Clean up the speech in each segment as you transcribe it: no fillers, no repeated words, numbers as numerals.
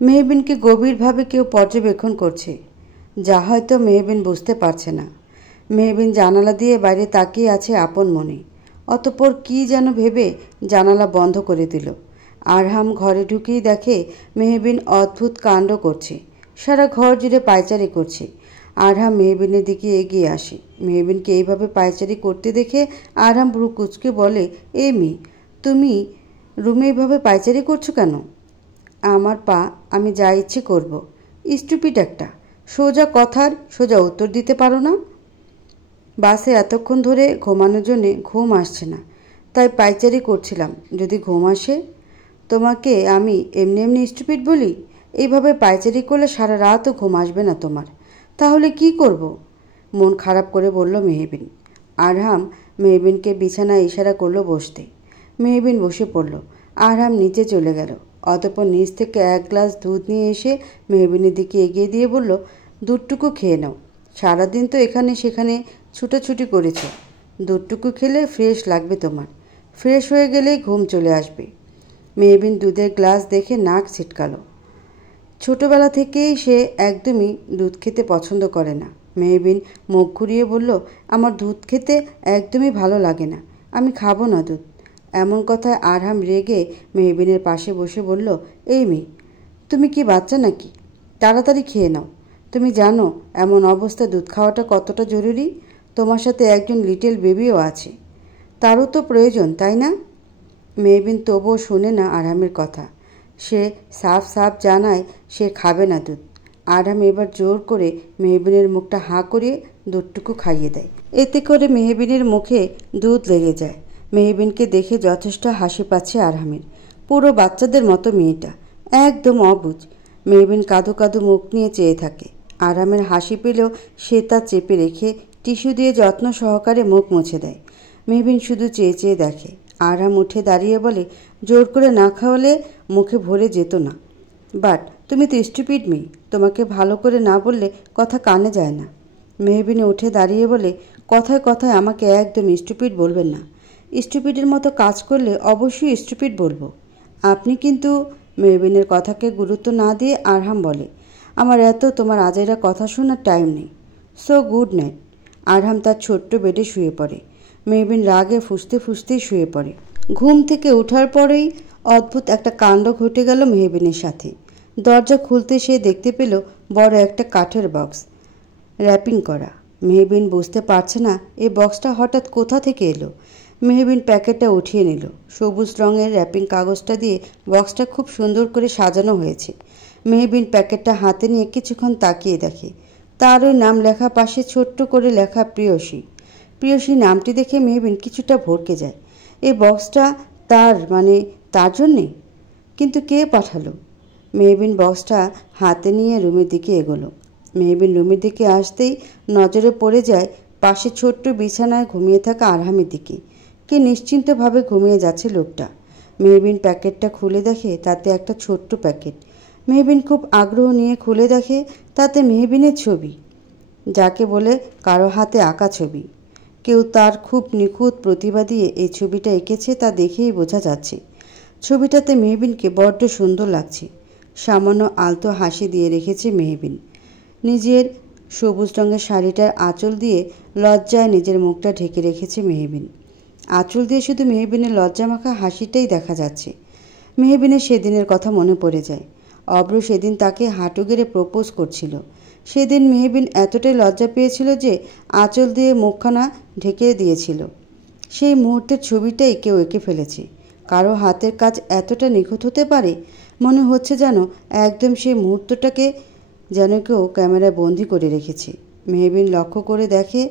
মেহবিনকে গভীরভাবে কেউ পর্যবেক্ষণ করছে, যা হয়তো মেহবিন বুঝতে পারছে না। মেহবিন জানালা দিয়ে বাইরে তাকিয়ে আছে আপন মনে। অতঃপর কী যেন ভেবে জানালা বন্ধ করে দিল। আরহাম ঘরে ঢুকেই দেখে মেহবিন অদ্ভুত কাণ্ড করছে। সারা ঘর জুড়ে পায়চারি করছে। আরহাম মেহবিনের দিকে এগিয়ে আসে। মেহবিনকে এইভাবে পায়চারি করতে দেখে আরহাম ভ্রু কুঁচকে বলে, এ মেয়ে, তুমি রুমে এইভাবে পায়চারি করছো কেন? আমার পা, আমি যা ইচ্ছে করব। স্টুপিড একটা, সোজা কথার সোজা উত্তর দিতে পারো না? বাসে এতক্ষণ ধরে ঘুমানোর জন্যে ঘুম আসছে না, তাই পায়চারি করছিলাম। যদি ঘুম আসে? তোমাকে আমি এমনি এমনি স্টুপিড বলি? এইভাবে পায়চারি করলে সারা রাতও ঘুম আসবে না তোমার। তাহলে কি করব? মন খারাপ করে বলল মেহবিন। আরহাম মেহবিনকে বিছানায় ইশারা করলো বসতে। মেহবিন বসে পড়ল। আরহাম নিচে চলে গেল। অতঃপর নিচ থেকে এক গ্লাস দুধ নিয়ে এসে মেহবিনের দিকে এগিয়ে দিয়ে বলল, দুধটুকু খেয়ে নাও। সারাদিন তো এখানে সেখানে ছুটোছুটি করেছ। দুধটুকু খেলে ফ্রেশ লাগবে তোমার। ফ্রেশ হয়ে গেলেই ঘুম চলে আসবে। মেহবিন দুধের গ্লাস দেখে নাক ছিটকালো। ছোটবেলা থেকেই সে একদমই দুধ খেতে পছন্দ করে না। মেহবিন মুখ ঘুরিয়ে বলল, আমার দুধ খেতে একদমই ভালো লাগে না, আমি খাবো না দুধ। এমন কথায় আরহাম রেগে মেহবিনের পাশে বসে বলল, এই মেয়ে, তুমি কি বাচ্চা নাকি? তাড়াতাড়ি খেয়ে নাও। তুমি জানো এমন অবস্থায় দুধ খাওয়াটা কতটা জরুরি? তোমার সাথে একজন লিটল বেবিও আছে, তারও তো প্রয়োজন, তাই না? মেহবিন তবুও শোনে না আরহামের কথা। সে সাফ সাফ জানায় সে খাবে না দুধ। আরহাম এবার জোর করে মেহবিনের মুখটা হাঁ করিয়ে দুধটুকু খাইয়ে দেয়। এতে করে মেহবিনের মুখে দুধ লেগে যায়। মেহবিনকে দেখে যথেষ্ট হাসি পাচ্ছে আরহামের। পুরো বাচ্চাদের মতো মেয়েটা, একদম অবুঝ। মেহবিন কাঁদো কাঁদো মুখ নিয়ে চেয়ে থাকে। আরহামের হাসি পেলেও সে তা চেপে রেখে টিস্যু দিয়ে যত্ন সহকারে মুখ মুছে দেয়। মেহবিন শুধু চেয়ে চেয়ে দেখে। আরহাম উঠে দাঁড়িয়ে বলে, জোর করে না খাওয়ালে মুখে ভরে যেত না। বাট তুমি তো স্টুপিড মেয়ে, তোমাকে ভালো করে না বললে কথা কানে যায় না। মেহবিনে উঠে দাঁড়িয়ে বলে, কথায় কথায় আমাকে একদম স্টুপিড বলবেন না। স্টুপিডের মতো কাজ করলে অবশ্যই স্টুপিড বলবো। আপনি কিন্তু। মেহবিনের কথাকে গুরুত্ব না দিয়ে আরহাম বলে, আমার এত তোমার আজাইরা কথা শোনার টাইম নেই। So good night. আরহাম তার ছোট্ট বেডে শুয়ে পড়ে। মেহবিন রাগে ফুঁসতে ফুঁসতেই শুয়ে পড়ে। ঘুম থেকে ওঠার পরেই অদ্ভুত একটা কাণ্ড ঘটে গেল মেহবিনের সাথে। দরজা খুলতে সে দেখতে পেল বড় একটা কাঠের বক্স, র্যাপিং করা। মেহবিন বুঝতে পারছে না এই বক্সটা হঠাৎ কোথা থেকে এলো। মেহবিন প্যাকেটটা উঠিয়ে নিল। সবুজ রঙের র্যাপিং কাগজটা দিয়ে বক্সটা খুব সুন্দর করে সাজানো হয়েছে। মেহবিন প্যাকেটটা হাতে নিয়ে কিছুক্ষণ তাকিয়ে দেখে। তার ওই নাম লেখা, পাশে ছোট্ট করে লেখা প্রিয়সী। প্রিয়সী নামটি দেখে মেহবিন কিছুটা ভড়কে যায়। এই বক্সটা তার জন্যে? কিন্তু কে পাঠালো? মেহবিন বক্সটা হাতে নিয়ে রুমের দিকে এগোলো। মেহবিন রুমের দিকে আসতেই নজরে পড়ে যায় পাশে ছোট্ট বিছানায় ঘুমিয়ে থাকা আরহামের দিকে। কে নিশ্চিন্তভাবে ঘুমিয়ে যাচ্ছে লোকটা। মেহবিন প্যাকেটটা খুলে দেখে তাতে একটা ছোট্ট প্যাকেট। মেহবিন খুব আগ্রহ নিয়ে খুলে দেখে তাতে মেহবিনের ছবি, যাকে বলে কারো হাতে আঁকা ছবি। কেউ তার খুব নিখুঁত প্রতিভা দিয়ে এই ছবিটা এঁকেছে, তা দেখেই বোঝা যাচ্ছে। ছবিটাতে মেহবিনকে বড্ড সুন্দর লাগছে। সামান্য আলতো হাসি দিয়ে রেখেছে মেহবিন। নিজের সবুজ রঙের শাড়িটার আঁচল দিয়ে লজ্জায় নিজের মুখটা ঢেকে রেখেছে মেহবিন। আঁচল দিয়ে শুধু মেহবিনের লজ্জামাখা হাসিটাই দেখা যাচ্ছে। মেহবিনের সেদিনের কথা মনে পড়ে যায়। অব্র সেদিন তাকে হাঁটু গেড়ে প্রপোজ করছিল। সেদিন মেহবিন এতটাই লজ্জা পেয়েছিল যে আঁচল দিয়ে মুখখানা ঢেকে দিয়েছিল। সেই মুহূর্তের ছবিটাই কেউ এঁকে ফেলেছে। কারো হাতের কাজ এতটা নিখুঁত হতে পারে? মনে হচ্ছে যেন একদম সেই মুহূর্তটাকে যেন কেউ ক্যামেরায় বন্দি করে রেখেছে। মেহবিন লক্ষ্য করে দেখে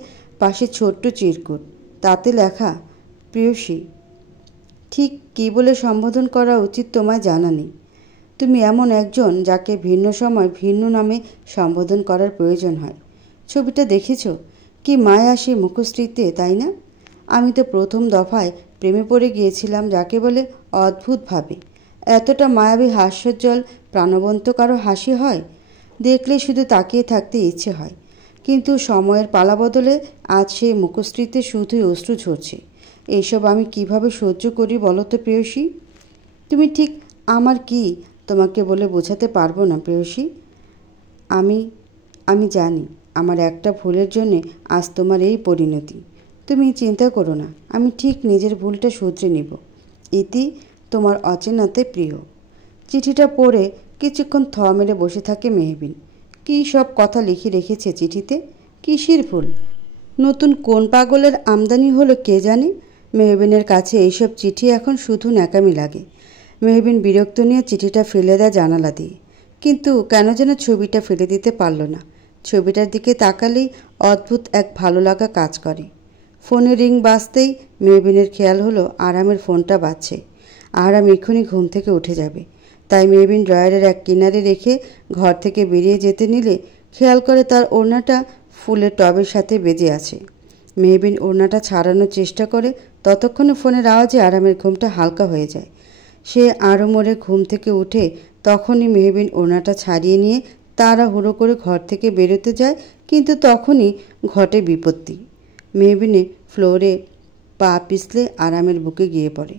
পাশে ছোট্ট চিরকুট, তাতে লেখা, প্রিয়সী। ঠিক কী বলে সম্বোধন করা উচিত তোমায় জানা নেই। তুমি এমন একজন যাকে ভিন্ন সময় ভিন্ন নামে সম্বোধন করার প্রয়োজন হয়। ছবিটা দেখেছ? কি মায়া সে মুখশ্রীতে, তাই না? আমি তো প্রথম দফায় প্রেমে পড়ে গিয়েছিলাম যাকে বলে অদ্ভুতভাবে। এতটা মায়াবী হাস্যোজ্জ্বল প্রাণবন্ত কারো হাসি হয়? দেখলেই শুধু তাকিয়ে থাকতে ইচ্ছে হয়। কিন্তু সময়ের পালা বদলে আজ সেই মুখশ্রীতে শুধুই অশ্রু ঝরছে। এইসব আমি কিভাবে সহ্য করি বলো তো প্রেয়সী? তুমি ঠিক আমার কি তোমাকে বলে বোঝাতে পারবো না প্রেয়সী। আমি আমি জানি আমার একটা ভুলের জন্যে আজ তোমার এই পরিণতি। তুমি চিন্তা করো না, আমি ঠিক নিজের ভুলটা শুধরে নিব। ইতি, তোমার অচেনাতে প্রিয়। চিঠিটা পড়ে কিছুক্ষণ থ মেরে বসে থাকে মেহবিন। কী সব কথা লিখে রেখেছে চিঠিতে! কিসের ভুল? নতুন কোন পাগলের আমদানি হলো কে জানে। মেহবিনের কাছে এইসব চিঠি এখন শুধু ন্যাকামি লাগে। মেহবিন বিরক্ত নিয়ে চিঠিটা ফেলে দেয় জানালা দিয়ে, কিন্তু কেন যেন ছবিটা ফেলে দিতে পারল না। ছবিটার দিকে তাকালেই অদ্ভুত এক ভালো লাগা কাজ করে। ফোনে রিং বাজতেই মেহবিনের খেয়াল হলো আরামের ফোনটা বাজছে। আরাম এক্ষুনি ঘুম থেকে উঠে যাবে, তাই মেহবিন ড্রয়ারের এক কিনারে রেখে ঘর থেকে বেরিয়ে যেতে নিলে খেয়াল করে তার ওড়নাটা ফুলের টবের সাথে বেজে আছে। মেহবিন ওড়নাটা ছাড়ানোর চেষ্টা করে, ততক্ষণে ফোনের আওয়াজে আরামের ঘুমটা হালকা হয়ে যায়। সে আরও মোড়ে ঘুম থেকে উঠে তখনই মেহবিন ওড়নাটা ছাড়িয়ে নিয়ে তাড়াহুড়ো করে ঘর থেকে বেরোতে যায়, কিন্তু তখনই ঘটে বিপত্তি। মেহবিনে ফ্লোরে পা পিছলে আরামের বুকে গিয়ে পড়ে।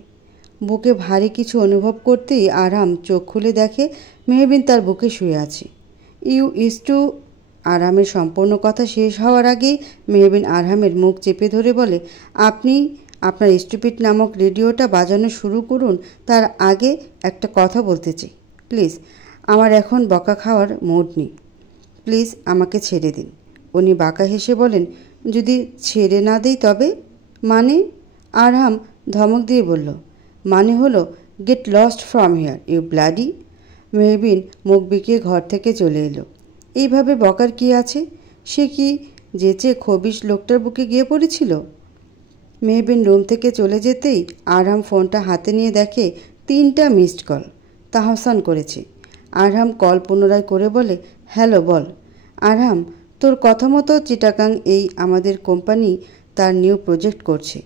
বুকে ভারী কিছু অনুভব করতেই আরাম চোখ খুলে দেখে মেহবিন তার বুকে শুয়ে আছে। You is too. আরামের সম্পূর্ণ কথা শেষ হওয়ার আগেই মেহবিন আরামের মুখ চেপে ধরে বলে, আপনি আপনার স্টুপিড নামক রেডিওটা বাজানো শুরু করুন। তার আগে একটা কথা বলতে চাই। প্লিজ, আমার এখন বকা খাওয়ার মুড নেই। প্লিজ আমাকে ছেড়ে দিন। উনি বাঁকা হেসে বলেন, যদি ছেড়ে না দেই তবে? মানে? আরহাম ধমক দিয়ে বলল, মানে হলো get lost from here you bloody. Mehbin মুখ বিকিয়ে ঘর থেকে চলে এলো। এইভাবে বকার কি আছে? সে কি যেচে খবিশ লোকটার বুকে গিয়ে পড়েছিল? মেহবিন রুম থেকে চলে যেতেই আরহাম ফোনটা হাতে নিয়ে দেখে 3টা মিসড কল। তাহসান করেছে। আরহাম কল পুনরায় করে বলে, হ্যালো বল। আরহাম, তোর কথা মতো চিটাগাং এই আমাদের কোম্পানি তার নিউ প্রজেক্ট করছে।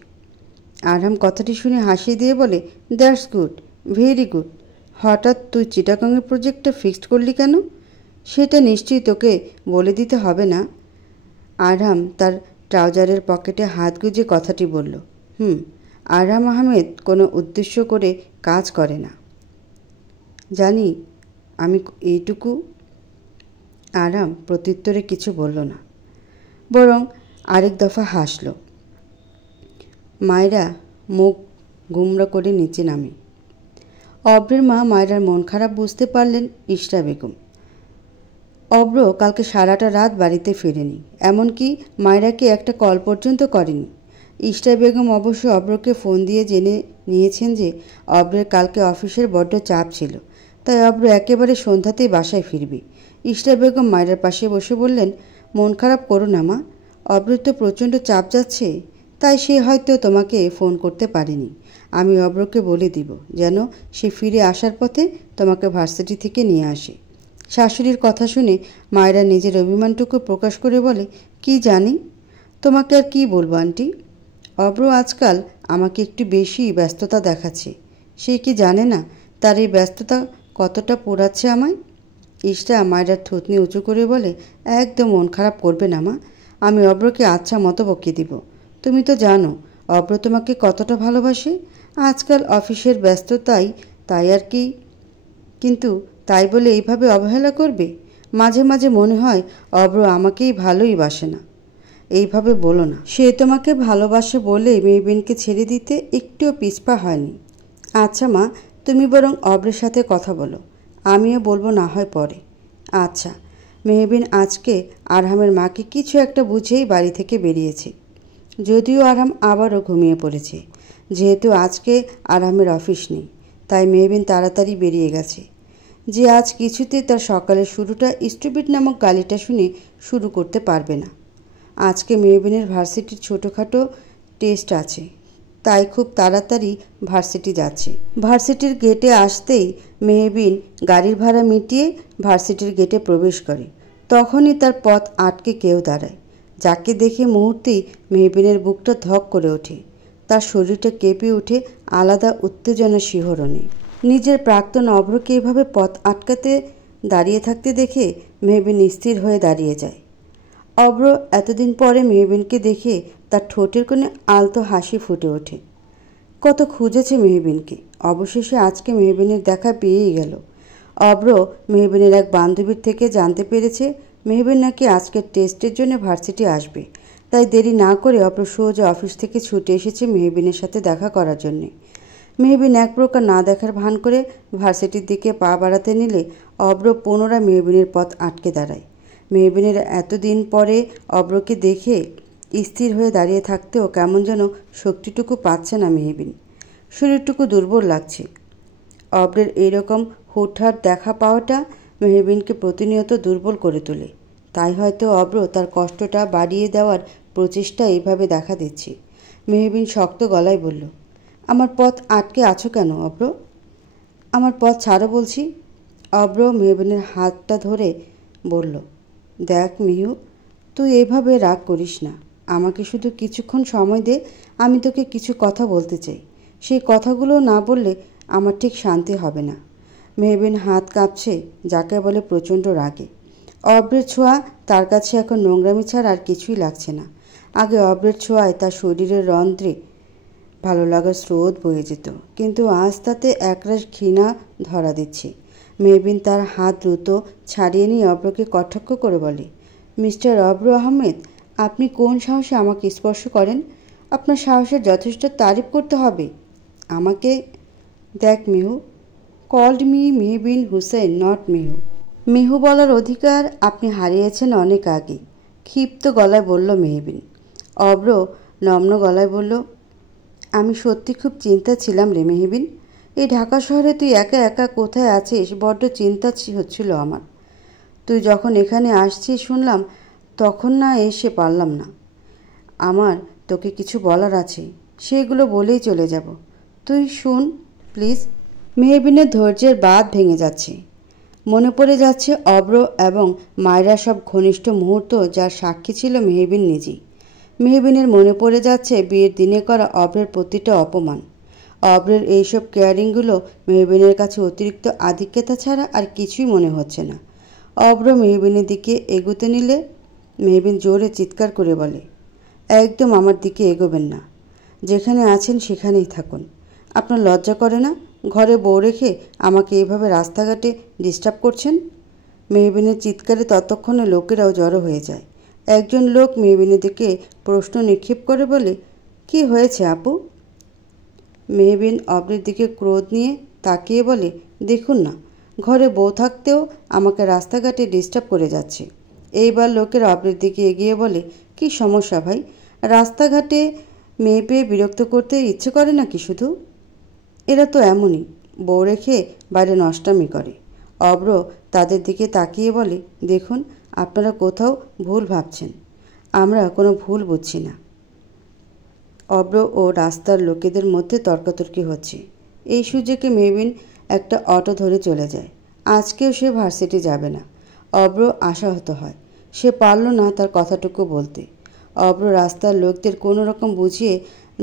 আরহাম কথাটি শুনে হাসি দিয়ে বলে, দ্যাটস গুড, ভেরি গুড। হঠাৎ তুই চিটাগাংয়ের প্রজেক্টটা ফিক্সড করলি কেন? সেটা নিশ্চয়ই তোকে বলে দিতে হবে না। আরহাম তার ট্রাউজারের পকেটে হাত গুজে কথাটি বলল। আরহাম আহমেদ কোনো উদ্দেশ্য করে কাজ করে না, জানি আমি এইটুকু। আরহাম প্রত্যুত্তরে কিছু বলল না, বরং আরেক দফা হাসল। মায়েরা মুখ গুমরা করে নিচে নামে। অব্রের মা মায়েরার মন খারাপ বুঝতে পারলেন ইশরা বেগম। অব্র কালকে সারাটা রাত বাড়িতে ফেরেনি, এমনকি মায়েরাকে একটা কল পর্যন্ত করেনি। ইশরা বেগম অবশ্য অব্রকে ফোন দিয়ে জেনে নিয়েছেন যে অব্রের কালকে অফিসের বড্ড চাপ ছিল, তাই অব্র একেবারে সন্ধ্যাতেই বাসায় ফিরবে। ইশরা বেগম মায়ের পাশে বসে বললেন, মন খারাপ করো না মা, অব্রের তো প্রচণ্ড চাপ যাচ্ছে, তাই সে হয়তো তোমাকে ফোন করতে পারেনি। আমি অব্রকে বলে দিব যেন সে ফিরে আসার পথে তোমাকে ভার্সিটি থেকে নিয়ে আসে। শাশুড়ির কথা শুনে মায়েরা নিজের অভিমানটুকু প্রকাশ করে বলে, কি জানি, তোমাকে আর কি বলবো আন্টি। অব্র আজকাল আমাকে একটু বেশি ব্যস্ততা দেখাচ্ছে। সে কি জানে না তার এই ব্যস্ততা কতটা পোড়াচ্ছে আমায়? ইশরা মায়েরার থুতনি উঁচু করে বলে, একদম মন খারাপ করবে না মা, আমি অব্রকে আচ্ছা মতো বকে দিব। তুমি তো জানো অব্র তোমাকে কতটা ভালোবাসে। আজকাল অফিসের ব্যস্ততাই তাই আর কি, কিন্তু তাই বলে এইভাবে অবহেলা করবে? মাঝে মাঝে মনে হয় অব্র আমাকেই ভালোই বাসে না। এইভাবে বলো না, সে তোমাকে ভালোবাসে বলে মেহবিনকে ছেড়ে দিতে একটুও পিছপা হয়নি। আচ্ছা মা, তুমি বরং অব্রের সাথে কথা বলো, আমিও বলবো না হয় পরে। আচ্ছা। মেহবিন আজকে আরহামের মাকে কিছু একটা বুঝেই বাড়ি থেকে বেরিয়েছে। যদিও আরহাম আবারও ঘুমিয়ে পড়েছে। যেহেতু আজকে আরহামের অফিস নেই, তাই মেহবিন তাড়াতাড়ি বেরিয়ে গেছে। যে আজ কিছুতে তার সকালের শুরুটা স্টুপিড নামক গালিটা শুনে শুরু করতে পারবে না। আজকে মেহবিনের ভার্সিটির ছোটোখাটো টেস্ট আছে, তাই খুব তাড়াতাড়ি ভার্সিটি যাচ্ছে। ভার্সিটির গেটে আসতেই মেহবিন গাড়ির ভাড়া মিটিয়ে ভার্সিটির গেটে প্রবেশ করে। তখনই তার পথ আটকে কেউ দাঁড়ায়, যাকে দেখে মুহূর্তেই মেহবিনের বুকটা ধক করে ওঠে। তার শরীরটা কেঁপে ওঠে আলাদা উত্তেজনা শিহরণে। নিজের প্রাক্তন অভ্রকে এভাবে পথ আটকাতে দাঁড়িয়ে থাকতে দেখে মেহবিন স্থির হয়ে দাঁড়িয়ে যায়। অভ্র এতদিন পরে মেহবিনকে দেখে তার ঠোঁটের কোণে আলতো হাসি ফুটে ওঠে। কত খুঁজেছে মেহবিনকে, অবশেষে আজকে মেহবিনের দেখা পেয়েই গেল। অব্র মেহবিনের এক বান্ধবীর থেকে জানতে পেরেছে মেহবিন নাকি আজকের টেস্টের জন্য ভার্সিটি আসবে। তাই দেরি না করে অব্র সোজা অফিস থেকে ছুটে এসেছে মেহবিনের সাথে দেখা করার জন্যে। মেহবিন এক প্রকার না দেখার ভান করে ভার্সিটির দিকে পা বাড়াতে নিলে অব্র পুনরায় মেহবিনের পথ আটকে দাঁড়ায়। মেহবিনের এতদিন পরে অব্রকে দেখে স্থির হয়ে দাঁড়িয়ে থাকতেও কেমন যেন শক্তিটুকু পাচ্ছে না মেহবিন। শরীরটুকু দুর্বল লাগছে। অব্রের এইরকম হুটহাট দেখা পাওয়াটা মেহবিনকে প্রতিনিয়ত দুর্বল করে তোলে। তাই হয়তো অব্র তার কষ্টটা বাড়িয়ে দেওয়ার প্রচেষ্টা এইভাবে দেখা দিচ্ছে। মেহবিন শক্ত গলায় বলল, আমার পথ আটকে আছো কেন অব্র? আমার পথ ছাড়ো বলছি। অব্র মেহবিনের হাতটা ধরে বলল, দেখ মিহু, তুই এইভাবে রাগ করিস না। আমাকে শুধু কিছুক্ষণ সময় দে, আমি তোকে কিছু কথা বলতে চাই। সেই কথাগুলো না বললে আমার ঠিক শান্তি হবে না। মেহবিন হাত কাঁপছে, যাকে বলে প্রচণ্ড রাগে। অব্রের ছোঁয়া তার কাছে এখন নোংরামি ছাড়া আর কিছুই লাগছে না। আগে অব্রের ছোঁয়ায় তার শরীরের রন্ধ্রে ভালো লাগার স্রোত বয়ে যেত, কিন্তু আজ তাতে একরাশ ঘৃণা ধরা দিচ্ছে। মেহবিন তার হাত দ্রুত ছাড়িয়ে নিয়ে অব্রকে কটাক্ষ করে বলে, মিস্টার অব্র আহমেদ, আপনি কোন সাহসে আমাকে স্পর্শ করেন? আপনার সাহসের যথেষ্ট তারিফ করতে হবে আমাকে। দেখ Mihu, called me Mehbin Hussain, not Mihu. Mihu বলার অধিকার আপনি হারিয়েছেন অনেক আগে, ক্ষিপ্ত গলায় বলল মেহবিন। অব্র নম্র গলায় বলল, আমি সত্যি খুব চিন্তা ছিলাম রে মেহবিন। এই ঢাকা শহরে তুই একা একা কোথায় আছিস বড্ড চিন্তা হচ্ছিল আমার। তুই যখন এখানে আসছিস শুনলাম, তখন না এসে পারলাম না। আমার তোকে কিছু বলার আছে, সেগুলো বলেই চলে যাব। তুই শুন প্লিজ। মেহবিনের ধৈর্যের বাঁধ ভেঙে যাচ্ছে। মনে পড়ে যাচ্ছে অব্র এবং মায়রা সব ঘনিষ্ঠ মুহূর্ত, যার সাক্ষী ছিল মেহবিন নিজেই। মেহবিনের মনে পড়ে যাচ্ছে বিয়ের দিনে করা অব্রের প্রতিটা অপমান। অব্রের এইসব কেয়ারিংগুলো মেহবিনের কাছে অতিরিক্ত আধিক্যতা ছাড়া আর কিছুই মনে হচ্ছে না। অব্র মেহবিনের দিকে এগোতে নিলে মেহবিন জোরে চিৎকার করে বলে, একদম আমার দিকে এগোবেন না। যেখানে আছেন সেখানেই থাকুন। আপনার লজ্জা করে না ঘরে বউ রেখে আমাকে এইভাবে রাস্তাঘাটে ডিস্টার্ব করছেন? মেহবিনের চিৎকারে ততক্ষণে লোকেরাও জড়ো হয়ে যায়। একজন লোক মেহবিনের দিকে প্রশ্ন নিক্ষেপ করে বলে, কি হয়েছে আপু? মেহবিন অব্রের দিকে ক্রোধ নিয়ে তাকিয়ে বলে, দেখুন না, ঘরে বউ থাকতেও আমাকে রাস্তাঘাটে ডিস্টার্ব করে যাচ্ছে। এইবার লোকের অব্রের দিকে এগিয়ে বলে, কি সমস্যা ভাই? রাস্তাঘাটে মেয়ে পেয়ে বিরক্ত করতে ইচ্ছে করে নাকি শুধু? এরা তো এমনই, বউ রেখে বাইরে নষ্টামি করে। অব্র তাদের দিকে তাকিয়ে বলে, দেখুন, আপনারা কোথাও ভুল ভাবছেন। আমরা কোনো ভুল বুঝছি না। অব্র ও রাস্তার লোকেদের মধ্যে তর্কাতর্কি হচ্ছে। এই সুযোগে মেহবিন একটা অটো ধরে চলে যায়। আজকেও সে ভার্সিটি যাবে না। অব্র আশাহত হয়। সে পারল না তার কথাটুকু বলতে। অব্র রাস্তার লোকদের কোনো রকম বুঝিয়ে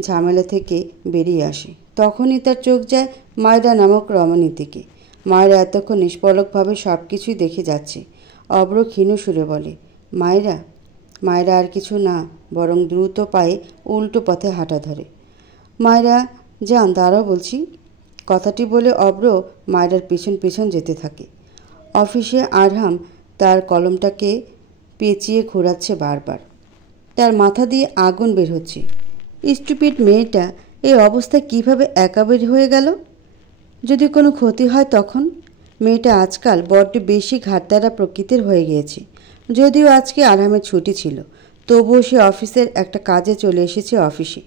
ঝামেলা থেকে বেরিয়ে আসে। তখনই তার চোখ যায় মায়রা নামক রমণীর দিকে। মায়রা এতক্ষণ নিষ্পলকভাবে সব কিছুই দেখে যাচ্ছে। অব্র ক্ষীণ সুরে বলে, মায়রা। মায়রা আর কিছু না, বরং দ্রুত পায়ে উল্টো পথে হাঁটা ধরে। মায়রা, যান, দাঁড়াও বলছি। কথাটি বলে অব্র মায়রার পিছন পিছন যেতে থাকে। অফিসে আরহাম তার কলমটাকে পেঁচিয়ে ঘোরাচ্ছে বারবার। তার মাথা দিয়ে আগুন বের হচ্ছে। স্টুপিড মেয়েটা এই অবস্থায় কিভাবে একা বের হয়ে গেল? যদি কোনো ক্ষতি হয় তখন? মেয়েটা আজকাল বড্ড বেশি ঘাটতারা প্রকৃতির হয়ে গিয়েছে। যদিও আজকে আরহামের ছুটি ছিল, তবুও সে অফিসের একটা কাজে চলে এসেছে অফিসে।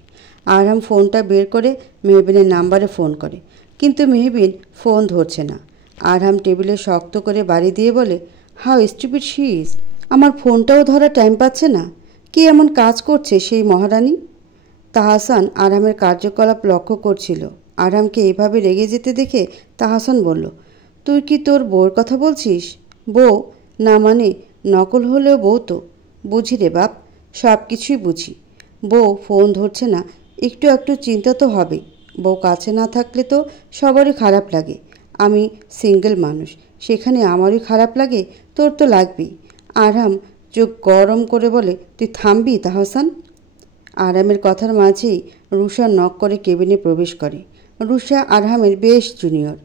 আরহাম ফোনটা বের করে মেহবিনের নাম্বারে ফোন করে, কিন্তু মেহবিন ফোন ধরছে না। আরহাম টেবিলে শক্ত করে বাড়ি দিয়ে বলে, হাউ স্টুপিড শি ইজ। আমার ফোনটাও ধরা টাইম পাচ্ছে না। কি এমন কাজ করছে সেই মহারানী? তাহসান আরহামের কার্যকলাপ লক্ষ্য করছিল। আরহামকে এইভাবে রেগে যেতে দেখে তাহসান বলল, তুই কি তোর বউর কথা বলছিস? বউ? না মানে নকল হলেও বউ তো। বুঝি রে বাপ, সব কিছুই বুঝি। বউ ফোন ধরছে না, একটু একটু চিন্তা তো হবেই। বউ কাছে না থাকলে তো সবারই খারাপ লাগে। আমি সিঙ্গেল মানুষ, সেখানে আমারই খারাপ লাগে, তোর তো লাগবেই। আরহাম চোখ গরম করে বলে, তুই থামবি তাহসান? আরহামের কথার মাঝেই রুষা নক করে কেবিনে প্রবেশ করে। রুষা আরহামের বেশ জুনিয়র।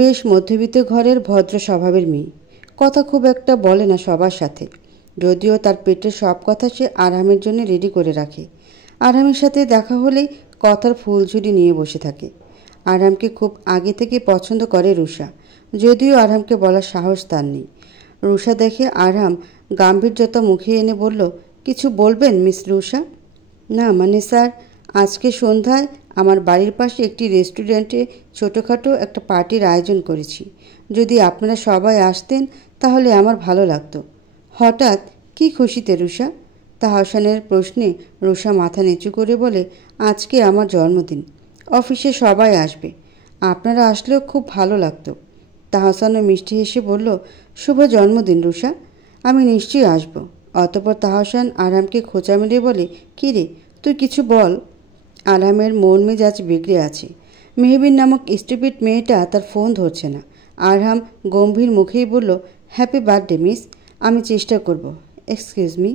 বেশ মধ্যবিত্ত ঘরের ভদ্র স্বভাবের মেয়ে। কথা খুব একটা বলে না সবার সাথে, যদিও তার পেটের সব কথা সে আরামের জন্য রেডি করে রাখে। আরামের সাথে দেখা হলেই কথার ফুলঝুরি নিয়ে বসে থাকে। আরামকে খুব আগে থেকে পছন্দ করে রুষা, যদিও আরামকে বলার সাহস তার নেই। রুষা দেখে আরাম গাম্ভীর্যতা মুখে এনে বলল, কিছু বলবেন মিস রুষা? না মানে স্যার, আজকে সন্ধ্যায় আমার বাড়ির পাশে একটি রেস্টুরেন্টে ছোটোখাটো একটা পার্টির আয়োজন করেছি। যদি আপনারা সবাই আসতেন তাহলে আমার ভালো লাগতো। হঠাৎ কি খুশিতে রুষা? তাহসানের প্রশ্নে রুষা মাথা নিচু করে বলে, আজকে আমার জন্মদিন, অফিসে সবাই আসবে, আপনারা আসলেও খুব ভালো লাগতো। তাহসানও মিষ্টি হেসে বলল, শুভ জন্মদিন রুষা, আমি নিশ্চয়ই আসব। অতঃপর তাহসান আরামকে খোঁচা মেরে বলে, কী রে, তুই কিছু বল। আরামের মন মেজাজ বিগড়ে আছে। মেহবিন নামক স্টুপিড মেয়েটা তার ফোন ধরছে না। আরাম গম্ভীর মুখেই বলল, হ্যাপি বার্থডে মিস, আমি চেষ্টা করব। Excuse me.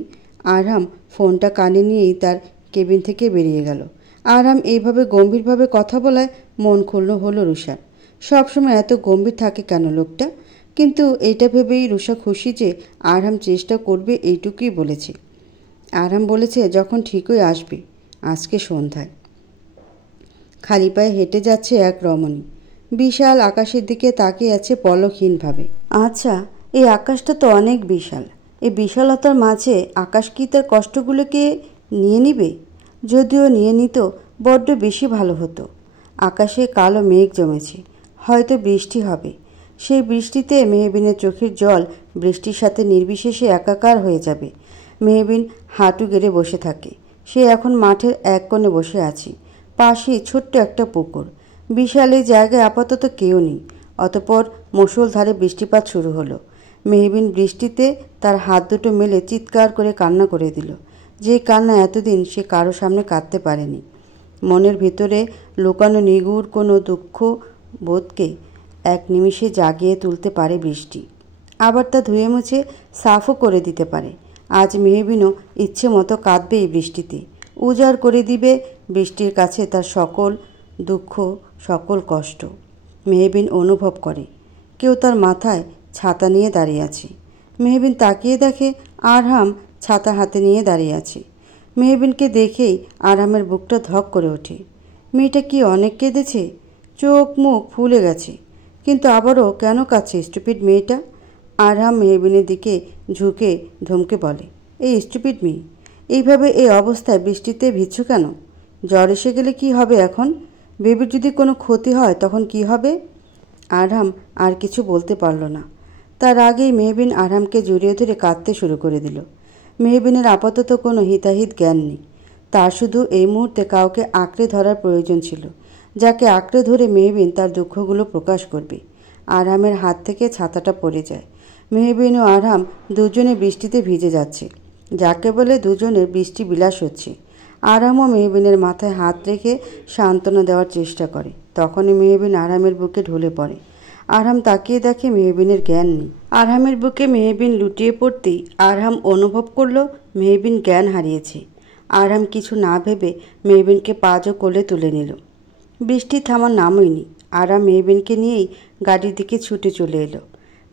আরাম ফোনটা কানে নিয়েই তার কেবিন থেকে বেরিয়ে গেল। আরাম এইভাবে গম্ভীরভাবে কথা বলায় মন খুলল হলো রুষার। সবসময় এত গম্ভীর থাকে কেন লোকটা? কিন্তু এইটা ভেবেই রুষা খুশি যে আরাম চেষ্টা করবে, এইটুকুই বলেছে। আরাম বলেছে যখন ঠিকই আসবে, আজকে সন্ধ্যায়। খালি পায়ে হেঁটে যাচ্ছে এক রমণী, বিশাল আকাশের দিকে তাকিয়ে আছে পলকহীনভাবে। আচ্ছা, এই আকাশটা তো অনেক বিশাল। এই বিশালতার মাঝে আকাশ কি তার কষ্টগুলোকে নিয়ে নিবে? যদিও নিয়ে নিত বড্ড বেশি ভালো হতো। আকাশে কালো মেঘ জমেছে, হয়তো বৃষ্টি হবে। সেই বৃষ্টিতে মেহবিনের চোখের জল বৃষ্টির সাথে নির্বিশেষে একাকার হয়ে যাবে। মেহবিন হাঁটু গেড়ে বসে থাকে। সে এখন মাঠের এক কোণে বসে আছে, পাশেই ছোট্ট একটা পুকুর। বিশাল এই জায়গায় আপাতত কেউ নেই। অতঃপর মুষলধারে বৃষ্টিপাত শুরু হলো। মেহবিন বৃষ্টিতে তার হাত দুটো মেলে চিৎকার করে কান্না করে দিল, যে কান্না এতদিন সে কারো সামনে কাঁদতে পারেনি। মনের ভিতরে লুকানো নিগুড় কোনো দুঃখ বোধকে এক নিমিষে জাগিয়ে তুলতে পারে বৃষ্টি, আবার তা ধুয়ে মুছে সাফও করে দিতে পারে। আজ মেহবিনও ইচ্ছে মতো কাঁদবে এই বৃষ্টিতে, উজাড় করে দিবে বৃষ্টির কাছে তার সকল দুঃখ, সকল কষ্ট। মেহবিন অনুভব করে কেউ তার মাথায় ছাতা নিয়ে দাঁড়িয়ে আছে। মেহবিন তাকিয়ে দেখে আরহাম ছাতা হাতে নিয়ে দাঁড়িয়ে আছে। মেহবিনকে দেখেই আরহামের বুকটা ধক করে ওঠে। মেয়েটা কি অনেক কেঁদেছে, চোখ মুখ ফুলে গেছে, কিন্তু আবারও কেন কাঁদছে স্টুপিড মেয়েটা? আরহাম মেহবিনের দিকে ঝুঁকে ধমকে বলে, এই স্টুপিড মেয়ে, এইভাবে এই অবস্থায় বৃষ্টিতে ভিজছো কেন? জ্বর এসে গেলে কি হবে এখন? বেবির যদি কোনো ক্ষতি হয় তখন কি হবে? আরহাম আর কিছু বলতে পারল না। তার আগেই মেহবিন আরহামকে জড়িয়ে ধরে কাঁদতে শুরু করে দিল। মেহবিনের আপাতত কোনো হিতাহিত জ্ঞান নেই। তার শুধু এই মুহূর্তে কাউকে আঁকড়ে ধরার প্রয়োজন ছিল, যাকে আঁকড়ে ধরে মেহবিন তার দুঃখগুলো প্রকাশ করবে। আরহামের হাত থেকে ছাতাটা পড়ে যায়। মেহবিন ও আরহাম দুজনে বৃষ্টিতে ভিজে যাচ্ছে, যাকে বলে দুজনের বৃষ্টি বিলাস হচ্ছে। আরহামও মেহবিনের মাথায় হাত রেখে সান্ত্বনা দেওয়ার চেষ্টা করে। তখনই মেহবিন আরহামের বুকে ঢলে পড়ে। আরহাম তাকিয়ে দেখে মেহবিনের জ্ঞান নেই। আরহামের বুকে মেহবিন লুটিয়ে পড়তেই আরহাম অনুভব করল মেহবিন জ্ঞান হারিয়েছে। আরহাম কিছু না ভেবে মেহবিনকে পাঁজও কোলে তুলে নিল। বৃষ্টি থামার নামই নেই। আরহাম মেহবিনকে নিয়েই গাড়ির দিকে ছুটে চলে এলো।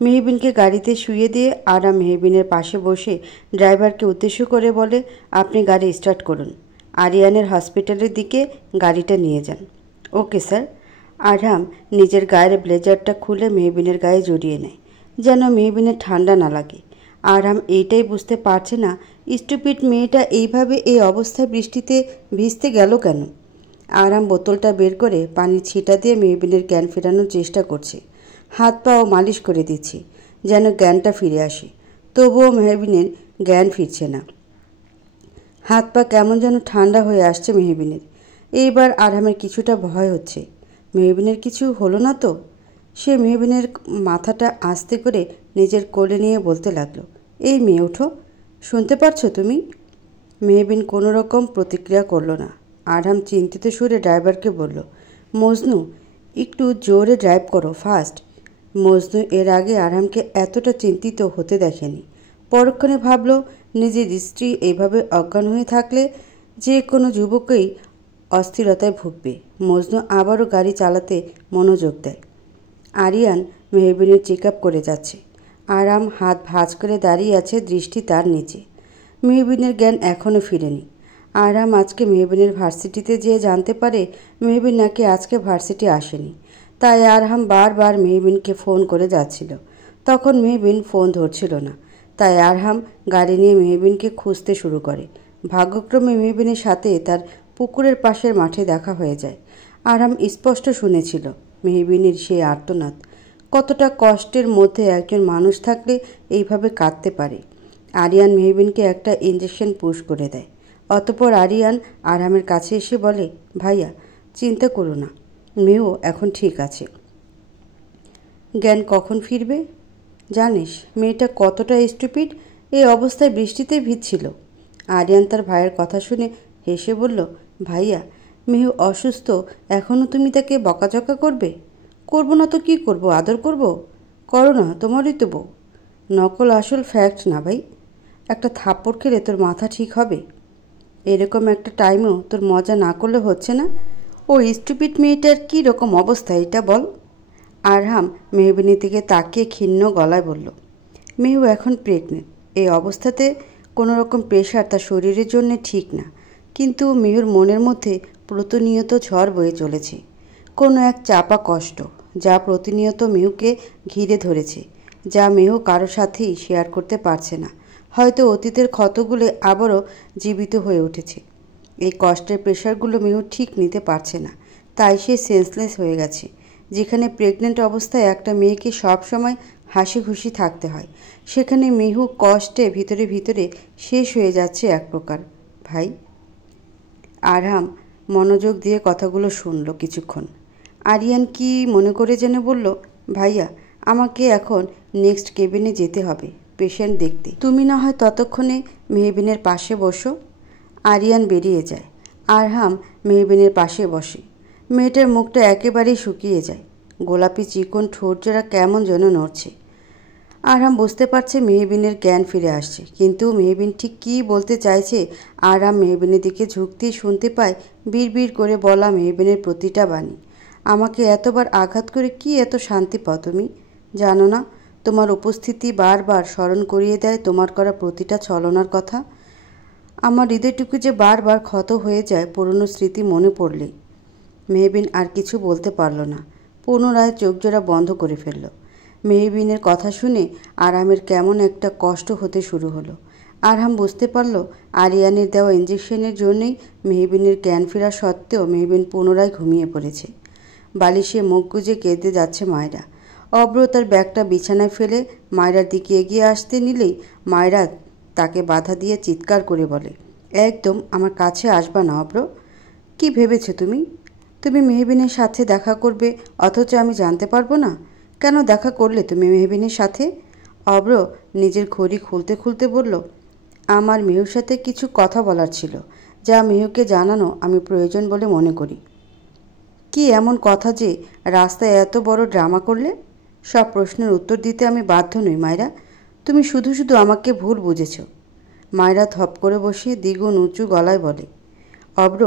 মেহবিনকে গাড়িতে শুইয়ে দিয়ে আরহাম মেহবিনের পাশে বসে ড্রাইভারকে উদ্দেশ্য করে বলে, আপনি গাড়ি স্টার্ট করুন, আরিয়ানের হসপিটালের দিকে গাড়িটা নিয়ে যান। Okay sir. আরহাম নিজের গায়ের ব্লেজারটা খুলে মেহবিনের গায়ে জড়িয়ে নেয়, যেন মেহবিনের ঠান্ডা না লাগে। আরহাম এইটাই বুঝতে পারছে না স্টুপিড মেয়েটা এইভাবে এই অবস্থায় বৃষ্টিতে ভিজতে গেল কেন। আরহাম বোতলটা বের করে পানির ছিটা দিয়ে মেহবিনের জ্ঞান ফেরানোর চেষ্টা করছে। হাত পাও মালিশ করে দিচ্ছে যেন জ্ঞানটা ফিরে আসে। তবুও মেহবিনের জ্ঞান ফিরছে না। হাত পা কেমন যেন ঠান্ডা হয়ে আসছে মেহবিনের। এইবার আরহামের কিছুটা ভয় হচ্ছে, মেহবিনের কিছু হলো না তো? সে মেহবিনের মাথাটা আস্তে করে নিজের কোলে নিয়ে বলতে লাগলো, এই মেয়ে ওঠো, শুনতে পারছো তুমি? মেহবিন কোনো রকম প্রতিক্রিয়া করল না। আরহাম চিন্তিত সুরে ড্রাইভারকে বলল, মজনু, একটু জোরে ড্রাইভ করো, ফাস্ট। মজনু এর আগে আরহামকে এতটা চিন্তিত হতে দেখেনি। পরক্ষণে ভাবল নিজের স্ত্রী এইভাবে অজ্ঞান হয়ে থাকলে যে কোনো যুবকই অস্থিরতায় ভুগবে। মজনু আবারও গাড়ি চালাতে মনোযোগ দেয়। আরিয়ান মেহবিনের চেক আপ করে যাচ্ছে। আরাম হাত ভাঁজ করে দাঁড়িয়ে আছে, দৃষ্টি তার নিচে। মেহবিনের জ্ঞান এখনও ফিরেনি। আরাম আজকে মেহবিনের ভার্সিটিতে যেয়ে জানতে পারে মেহবিন নাকি আজকে ভার্সিটি আসেনি। তাই আরহাম বারবার মেহবিনকে ফোন করে যাচ্ছিল। তখন মেহবিন ফোন ধরছিল না। তাই আরহাম গাড়ি নিয়ে মেহবিনকে খুঁজতে শুরু করে। ভাগ্যক্রমে মেহবিনের সাথে তার পুকুরের পাশের মাঠে দেখা হয়ে যায়। আরহাম স্পষ্ট শুনেছিল মেহবিনের সেই আর্তনাদ। কতটা কষ্টের মধ্যে একজন মানুষ থাকলে এইভাবে কাঁদতে পারে। আরিয়ান মেহবিনকে একটা ইঞ্জেকশন পুশ করে দেয়। অতঃপর আরিয়ান আরহামের কাছে এসে বলে, ভাইয়া চিন্তা করো না, মেয়েও এখন ঠিক আছে। জ্ঞান কখন ফিরবে? জানিস মেয়েটা কতটা স্টুপিড, এই অবস্থায় বৃষ্টিতে ভিজছিল। আরিয়ান তার ভাইয়ের কথা শুনে হেসে বলল, ভাইয়া মেহু অসুস্থ, এখনও তুমি তাকে বকাঝকা করবে? করবো না তো কি করব, আদর করব? করো না, তোমারই তো বউ। নকল আসল ফ্যাক্ট না ভাই। একটা থাপ্পড় খেলে তোর মাথা ঠিক হবে? এরকম একটা টাইমেও তোর মজা না করলে হচ্ছে না? ওই স্টুপিড মেয়েটার কী রকম অবস্থা এটা বল। আরহাম মেহবিনের দিকে তাকিয়ে ক্ষীণ গলায় বলল, মেহু এখন প্রেগনেন্ট। এই অবস্থাতে কোনো রকম প্রেশার তার শরীরের জন্য ঠিক না। কিন্তু মেহুর মনের মধ্যে প্রতিনিয়ত ঝড় বয়ে চলেছে। কোনো এক চাপা কষ্ট, যা প্রতিনিয়ত মেহুকে ঘিরে ধরেছে, যা মেহু কারো সাথেই শেয়ার করতে পারছে না। হয়তো অতীতের ক্ষতগুলো আবারও জীবিত হয়ে উঠেছে। এই কষ্টের প্রেশারগুলো মেহু ঠিক নিতে পারছে না, তাই সে সেন্সলেস হয়ে গেছে। যেখানে প্রেগনেন্ট অবস্থায় একটা মেয়েকে সবসময় হাসি খুশি থাকতে হয়, সেখানে মেহু কষ্টে ভিতরে ভিতরে শেষ হয়ে যাচ্ছে এক প্রকার। ভাই। আরহাম মনোযোগ দিয়ে কথাগুলো শুনল কিছুক্ষণ। আরিয়ান কি মনে করে যেন বলল, ভাইয়া আমাকে এখন নেক্সট কেবিনে যেতে হবে পেশেন্ট দেখতে, তুমি না হয় ততক্ষণে মেহবিনের পাশে বসো। আরিয়ান বেরিয়ে যায়। আরহাম মেহবিনের পাশে বসে। মেয়েটার মুখটা একেবারেই শুকিয়ে যায়। গোলাপি চিকন ঠোঁটজোড়া কেমন যেন নড়ছে। আরহাম বুঝতে পারছে মেহবিনের জ্ঞান ফিরে আসছে, কিন্তু মেহবিন ঠিক কী বলতে চাইছে আরহাম মেহবিনের দিকে ঝুঁকতেই শুনতে পায় বিড়বিড় করে বলা মেহবিনের প্রতিটা বাণী। আমাকে এতবার আঘাত করে কি এত শান্তি পাও তুমি? জানো না তোমার উপস্থিতি বারবার স্মরণ করিয়ে দেয় তোমার করা প্রতিটা ছলনার কথা। আমার হৃদয়টুকু যে বারবার ক্ষত হয়ে যায় পুরনো স্মৃতি মনে পড়লেই। মেহবিন আর কিছু বলতে পারল না, পুনরায় চোখজোড়া বন্ধ করে ফেলল। মেহবিনের কথা শুনে আরহামের কেমন একটা কষ্ট হতে শুরু হলো। আরহাম বুঝতে পারল আরিয়ানের দেওয়া ইঞ্জেকশনের জন্যই মেহবিনের জ্ঞান ফেরা সত্ত্বেও মেহবিন পুনরায় ঘুমিয়ে পড়েছে। বালিশে মুখ গুজে কেঁদে যাচ্ছে মায়রা। অব্র তার ব্যাগটা বিছানায় ফেলে মায়রার দিকে এগিয়ে আসতে নিলেই মায়রা তাকে বাধা দিয়ে চিৎকার করে বলে, একদম আমার কাছে আসবা না অব্র। কি ভেবেছো তুমি? তুমি মেহবিনের সাথে দেখা করবে অথচ আমি জানতে পারবো না? কেন দেখা করলে তুমি মেহবিনের সাথে? অব্র নিজের ঘড়ি খুলতে খুলতে বলল, আমার মেহুর সাথে কিছু কথা বলার ছিল, যা মেহুকে জানানো আমি প্রয়োজন বলে মনে করি। কি এমন কথা যে রাস্তায় এত বড় ড্রামা করলে? সব প্রশ্নের উত্তর দিতে আমি বাধ্য নই মায়রা, তুমি শুধু শুধু আমাকে ভুল বুঝেছ। মায়রা থপ করে বসে দ্বিগুণ উঁচু গলায় বলে, অব্র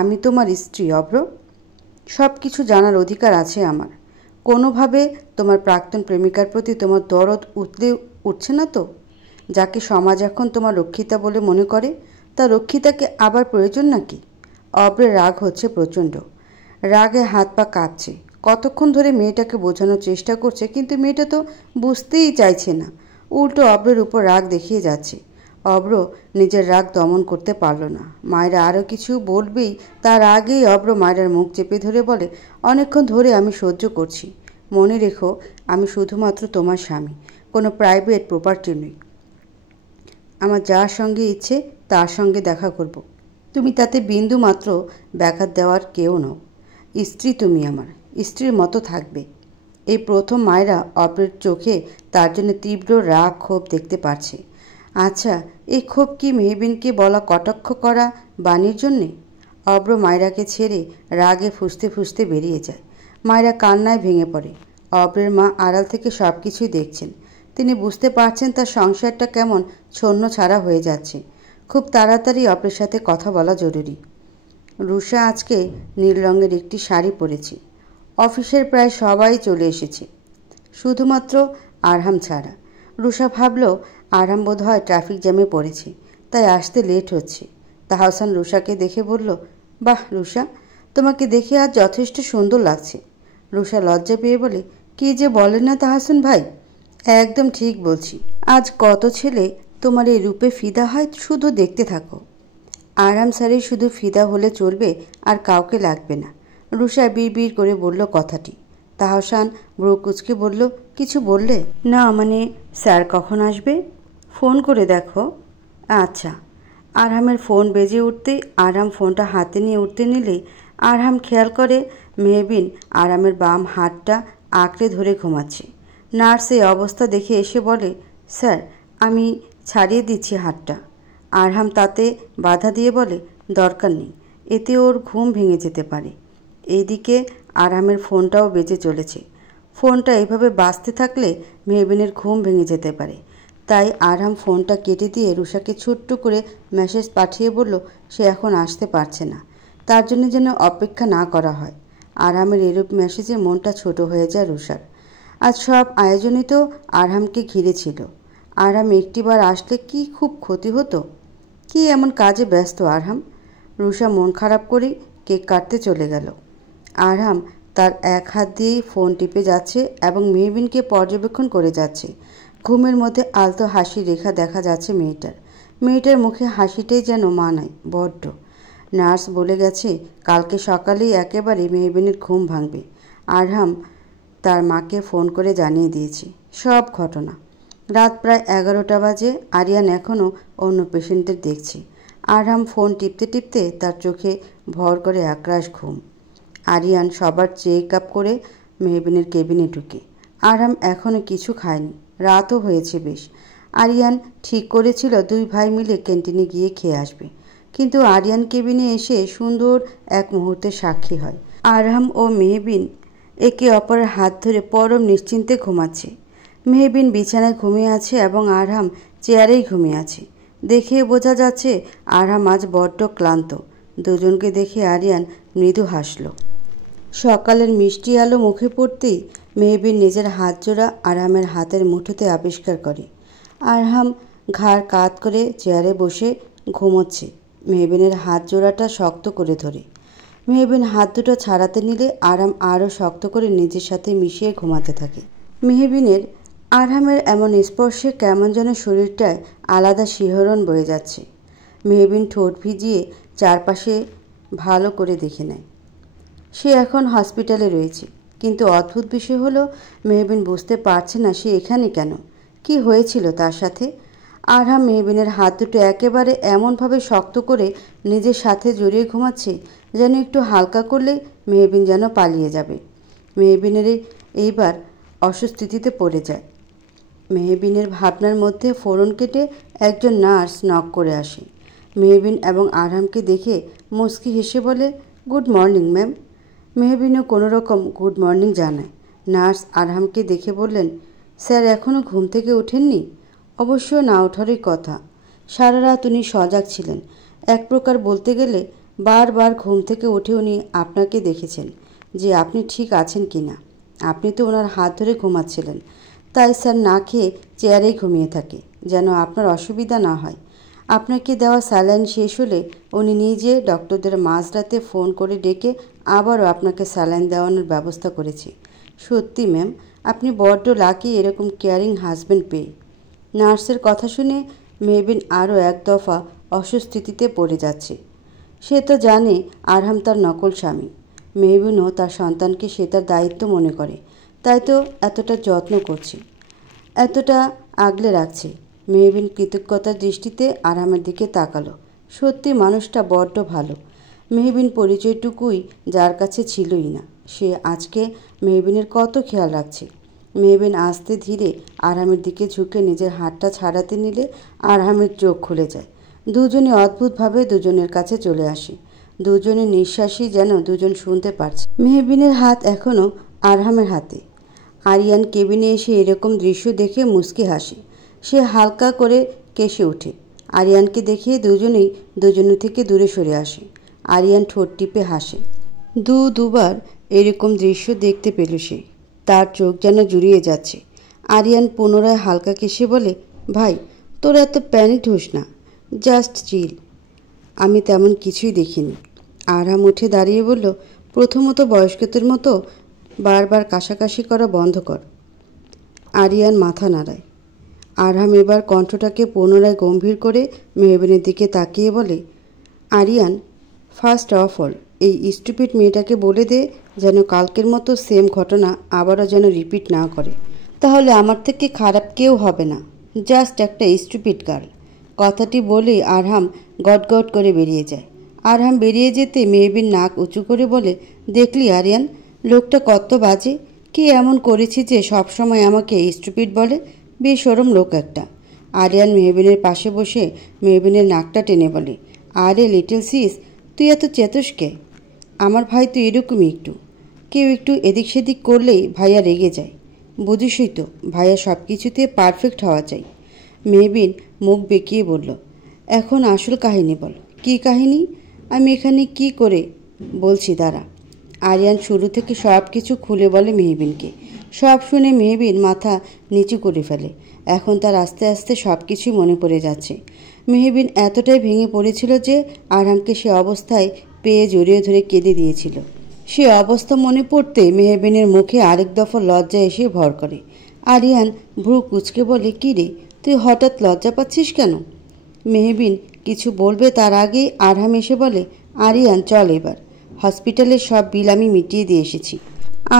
আমি তোমার স্ত্রী অব্র, সব কিছু জানার অধিকার আছে আমার। কোনোভাবে তোমার প্রাক্তন প্রেমিকার প্রতি তোমার দরদ উতলে উঠছে না তো? যাকে সমাজ এখন তোমার রক্ষিতা বলে মনে করে, তা রক্ষিতাকে আবার প্রয়োজন নাকি? অব্রের রাগ হচ্ছে প্রচণ্ড। রাগে হাত পা কাঁপছে। কতক্ষণ ধরে মেয়েটাকে বোঝানোর চেষ্টা করছে, কিন্তু মেয়েটা তো বুঝতেই চাইছে না, উল্টো অব্রের উপর রাগ দেখিয়ে যাচ্ছে। অব্র নিজের রাগ দমন করতে পারল না। মায়েরা আরও কিছু বলবেই তার আগেই অব্র মায়েরার মুখ চেপে ধরে বলে, অনেকক্ষণ ধরে আমি সহ্য করছি। মনে রেখো আমি শুধুমাত্র তোমার স্বামী, কোনো প্রাইভেট প্রপার্টি নই। আমার যার সঙ্গে ইচ্ছে তার সঙ্গে দেখা করব। তুমি তাতে বিন্দু মাত্র ব্যাঘাত দেওয়ার কেউ নও। স্ত্রী তুমি আমার, স্ত্রীর মতো থাকবে। এই প্রথম মায়েরা অব্রের চোখে তার জন্য তীব্র রাগ ক্ষোভ দেখতে পারছে। আচ্ছা, এই ক্ষোভ কি মেহবিনকে বলা কটাক্ষ করা বাণীর জন্যে? অব্র মায়রাকে ছেড়ে রাগে ফুঁসতে ফুঁসতে বেরিয়ে যায়। মায়রা কান্নায় ভেঙে পড়ে। অব্রের মা আড়াল থেকে সব কিছুই দেখছেন। তিনি বুঝতে পারছেন তার সংসারটা কেমন ছন্ন ছাড়া হয়ে যাচ্ছে। খুব তাড়াতাড়ি অব্রের সাথে কথা বলা জরুরি। রুষা আজকে নীল রঙের একটি শাড়ি পরেছে। অফিসের প্রায় সবাই চলে এসেছে, শুধুমাত্র আরহাম ছাড়া। রুষা ভাবল আরহাম বোধহয় ট্রাফিক জ্যামে পড়েছে, তাই আসতে লেট হচ্ছে। তাহসান রুষাকে দেখে বলল, বাহ রুষা, তোমাকে দেখে আজ যথেষ্ট সুন্দর লাগছে। রুষা লজ্জা পেয়ে বলে, কি যে বলেন না তাহসান ভাই, একদম ঠিক বলছি। আজ কত ছেলে তোমার এই রূপে ফিদা হয়, শুধু দেখতে থাকো। আরহাম স্যারের শুধু ফিদা হলে চলবে, আর কাউকে লাগবে না। রুষা বিড় করে বলল কথাটি। তাহসান ব্রু কুচকে বলল, কিছু বললে? না, মানে স্যার কখন আসবে? ফোন করে দেখো। আচ্ছা। আরহামের ফোন বেজে উঠতেই আরহাম ফোনটা হাতে নিয়ে উঠতে নিলেই আরহাম খেয়াল করে মেহবিন আরহামের বাম হাতটা আঁকড়ে ধরে ঘুমাচ্ছে। নার্স এই অবস্থা দেখে এসে বলে, স্যার আমি ছাড়িয়ে দিচ্ছি হাতটা। আরহাম তাতে বাধা দিয়ে বলে, দরকার নেই, এতে ওর ঘুম ভেঙে যেতে পারে। এইদিকে আরহামের ফোনটাও বেজে চলেছে। ফোনটা এভাবে বাজতে থাকলে মেহবিনের ঘুম ভেঙে যেতে পারে। তাই আরহাম ফোনটা কেটে দিয়ে রুষাকে ছোট্ট করে মেসেজ পাঠিয়ে বলল সে এখন আসতে পারছে না, তার জন্য যেন অপেক্ষা না করা হয়। আরহামের এরূপ মেসেজে মনটা ছোট হয়ে যায় রুষার। আজ সব আয়োজনই তো আরহামকে ঘিরে ছিল। আরহাম একটিবার আসলে কি খুব ক্ষতি হতো? কি এমন কাজে ব্যস্ত আরহাম? রুষা মন খারাপ করে কেক কাটতে চলে গেল। আরহাম তার এক হাত দিয়েই ফোন টিপে যাচ্ছে এবং মেহবিনকে পর্যবেক্ষণ করে যাচ্ছে। ঘুমের মধ্যে আলতো হাসির রেখা দেখা যাচ্ছে মেয়েটার মুখে হাসিটাই যেন মানায় বড্ড। নার্স বলে গেছে কালকে সকালেই একেবারে মেহবিনের ঘুম ভাঙবে। আরহাম তার মাকে ফোন করে জানিয়ে দিয়েছে সব ঘটনা। রাত প্রায় 11টা বাজে। আরিয়ান এখনও অন্য পেশেন্টদের দেখছে। আরহাম ফোন টিপতে টিপতে তার চোখে ভর করে একরাশ ঘুম। আরিয়ান সবার চেক আপ করে মেহবিনের কেবিনে ঢুকে। আরহাম এখনও কিছু খায়নি, রাতও হয়েছে বেশ। আরিয়ান ঠিক করেছিল দুই ভাই মিলে ক্যান্টিনে গিয়ে খেয়ে আসবে, কিন্তু আরিয়ান কেবিনে এসে সুন্দর এক মুহূর্তের সাক্ষী হয়। আরহাম ও মেহবিন একে অপরের হাত ধরে পরম নিশ্চিন্তে ঘুমাচ্ছে। মেহবিন বিছানায় ঘুমিয়ে আছে এবং আরহাম চেয়ারেই ঘুমিয়ে আছে। দেখে বোঝা যাচ্ছে আরহাম আজ বড্ড ক্লান্ত। দুজনকে দেখে আরিয়ান মৃদু হাসল। সকালের মিষ্টি আলো মুখে পড়তেই মেহবিন নিজের হাত জোড়া আরহামের হাতের মুঠোতে আবিষ্কার করে। আরহাম ঘাড় কাত করে চেয়ারে বসে ঘুমোচ্ছে। মেহবিনের হাত জোড়াটা শক্ত করে ধরে। মেহবিন হাত দুটো ছাড়াতে নিলে আরহাম আরও শক্ত করে নিজের সাথে মিশিয়ে ঘুমাতে থাকে। মেহবিনের আরহামের এমন স্পর্শে কেমন যেন শরীরটায় আলাদা শিহরণ বয়ে যাচ্ছে। মেহবিন ঠোঁট ভিজিয়ে চারপাশে ভালো করে দেখে নেয়। সে এখন হসপিটালে রয়েছে, কিন্তু অদ্ভুত বিষয় হলো মেহবিন বুঝতে পারছে না সে এখানে কেন, কি হয়েছিল তার সাথে। আরহাম মেহবিনের হাত দুটো একেবারে এমনভাবে শক্ত করে নিজের সাথে জড়িয়ে ঘুমাচ্ছে যেন একটু হালকা করলে মেহবিন যেন পালিয়ে যাবে। মেহবিনের এইবার অস্বস্তিতে পড়ে যায়। মেহবিনের ভাবনার মধ্যে ফোড়ন কেটে একজন নার্স নক করে আসে। মেহবিন এবং আরহামকে দেখে মুচকি হেসে বলে, গুড মর্নিং ম্যাম। মেহবিনও কোনো রকম গুড মর্নিং জানায়। নার্স আরহামকে দেখে বললেন, স্যার এখনও ঘুম থেকে ওঠেননি? অবশ্য না ওঠারই কথা। সারা রাত উনি সজাগ ছিলেন। এক প্রকার বলতে গেলে বারবার ঘুম থেকে উঠে উনি আপনাকে দেখেছেন যে আপনি ঠিক আছেন কি না। আপনি তো ওনার হাত ধরে ঘুমাচ্ছিলেন, তাই স্যার না খেয়ে চেয়ারেই ঘুমিয়ে থাকে যেন আপনার অসুবিধা না হয়। আপনাকে দেওয়া স্যালাইন শেষ হলে উনি নিজে ডক্টরদের মাঝরাতে ফোন করে ডেকে আবারও আপনাকে স্যালাইন দেওয়ানোর ব্যবস্থা করেছে। সত্যি ম্যাম, আপনি বড্ড লাকি এরকম কেয়ারিং হাজব্যান্ড পেয়ে। নার্সের কথা শুনে মেহবিন আরও এক দফা অস্বস্তিতে পড়ে যাচ্ছে। সে তো জানে আরহাম তার নকল স্বামী। মেহবিনও তার সন্তানকে সে তার দায়িত্ব মনে করে, তাই তো এতটা যত্ন করছে, এতটা আগলে রাখছে। মেহবিন কৃতজ্ঞতার দৃষ্টিতে আরহামের দিকে তাকালো। সত্যি মানুষটা বড্ড ভালো। মেহবিন পরিচয়টুকুই যার কাছে ছিলই না, সে আজকে মেহবিনের কত খেয়াল রাখছে। মেহবিন আস্তে ধীরে আরহামের দিকে ঝুঁকে নিজের হাতটা ছাড়াতে নিলে আরহামের চোখ খুলে যায়। দুজনে অদ্ভুতভাবে দুজনের কাছে চলে আসে। দুজনের নিঃশ্বাসই যেন দুজন শুনতে পারছে। মেহবিনের হাত এখনও আরহামের হাতে। আরিয়ান কেবিনে এসে এরকম দৃশ্য দেখে মুচকি হাসে। সে হালকা করে কেসে ওঠে। আরিয়ানকে দেখে দুজনেই দুজনের থেকে দূরে সরে আসে। আরিয়ান ঠোঁট টিপে হাসে। দুবার এরকম দৃশ্য দেখতে পেল সে। তার চোখ যেন জুড়িয়ে যাচ্ছে। আরিয়ান পুনরায় হালকা কেশে বলে, ভাই তোরা এত প্যানিকড হোস না, জাস্ট চিল। আমি তেমন কিছুই দেখিনি। আরহাম উঠে দাঁড়িয়ে বলল, প্রথমত বয়স্কদের মতো বারবার কাশাকাশি করা বন্ধ কর। আরিয়ান মাথা নাড়ায়। আরহাম এবার কণ্ঠটাকে পুনরায় গম্ভীর করে মেহবিনের দিকে তাকিয়ে বলে, আরিয়ান, ফার্স্ট অফ অল এই স্টুপিড মেয়েটাকে বলে দে যেন কালকের মতো সেম ঘটনা আবারও যেন রিপিট না করে। তাহলে আমার থেকে খারাপ কেউ হবে না, জাস্ট একটা স্টুপিড গার্ল। কথাটি বলেই আরহাম গটগট করে বেরিয়ে যায়। আরহাম বেরিয়ে যেতে মেহবিন নাক উঁচু করে বলে, দেখলি আরিয়ান, লোকটা কত বাজে। কি এমন করেছি যে সবসময় আমাকে স্টুপিড বলে? বেশরম লোক একটা। আরিয়ান মেহবিনের পাশে বসে মেহবিনের নাকটা টেনে বলে, আরে লিটল সিস, তুই এত চেতসকে? আমার ভাই তো এরকমই একটু। কেউ একটু এদিক সেদিক করলেই ভাইয়া রেগে যায়। বুঝিসই তো, ভাইয়া সব কিছুতে পারফেক্ট হওয়া চাই। মেহবিন মুখ বেঁকিয়ে বলল, এখন আসল কাহিনী বল। কি কাহিনী? আমি এখানে কি করে? বলছি দাঁড়া। আরিয়ান শুরু থেকে সব কিছু খুলে বলে মেহবিনকে। সব শুনে মেহবিন মাথা নিচু করে ফেলে। এখন তার আস্তে আস্তে সব কিছুই মনে পড়ে যাচ্ছে। মেহবিন এতটাই ভেঙে পড়েছিল যে আরহামকে সে অবস্থায় পেয়ে জড়িয়ে ধরে কেঁদে দিয়েছিল। সে অবস্থা মনে পড়তে মেহবিনের মুখে আরেক দফা লজ্জা এসে ভর করে। আরিয়ান ভ্রু কুঁচকে বলে, কী রে, তুই হঠাৎ লজ্জা পাচ্ছিস কেন? মেহবিন কিছু বলবে তার আগেই আরহাম এসে বলে, আরিয়ান চল এবার, হসপিটালের সব বিল আমি মিটিয়ে দিয়ে এসেছি।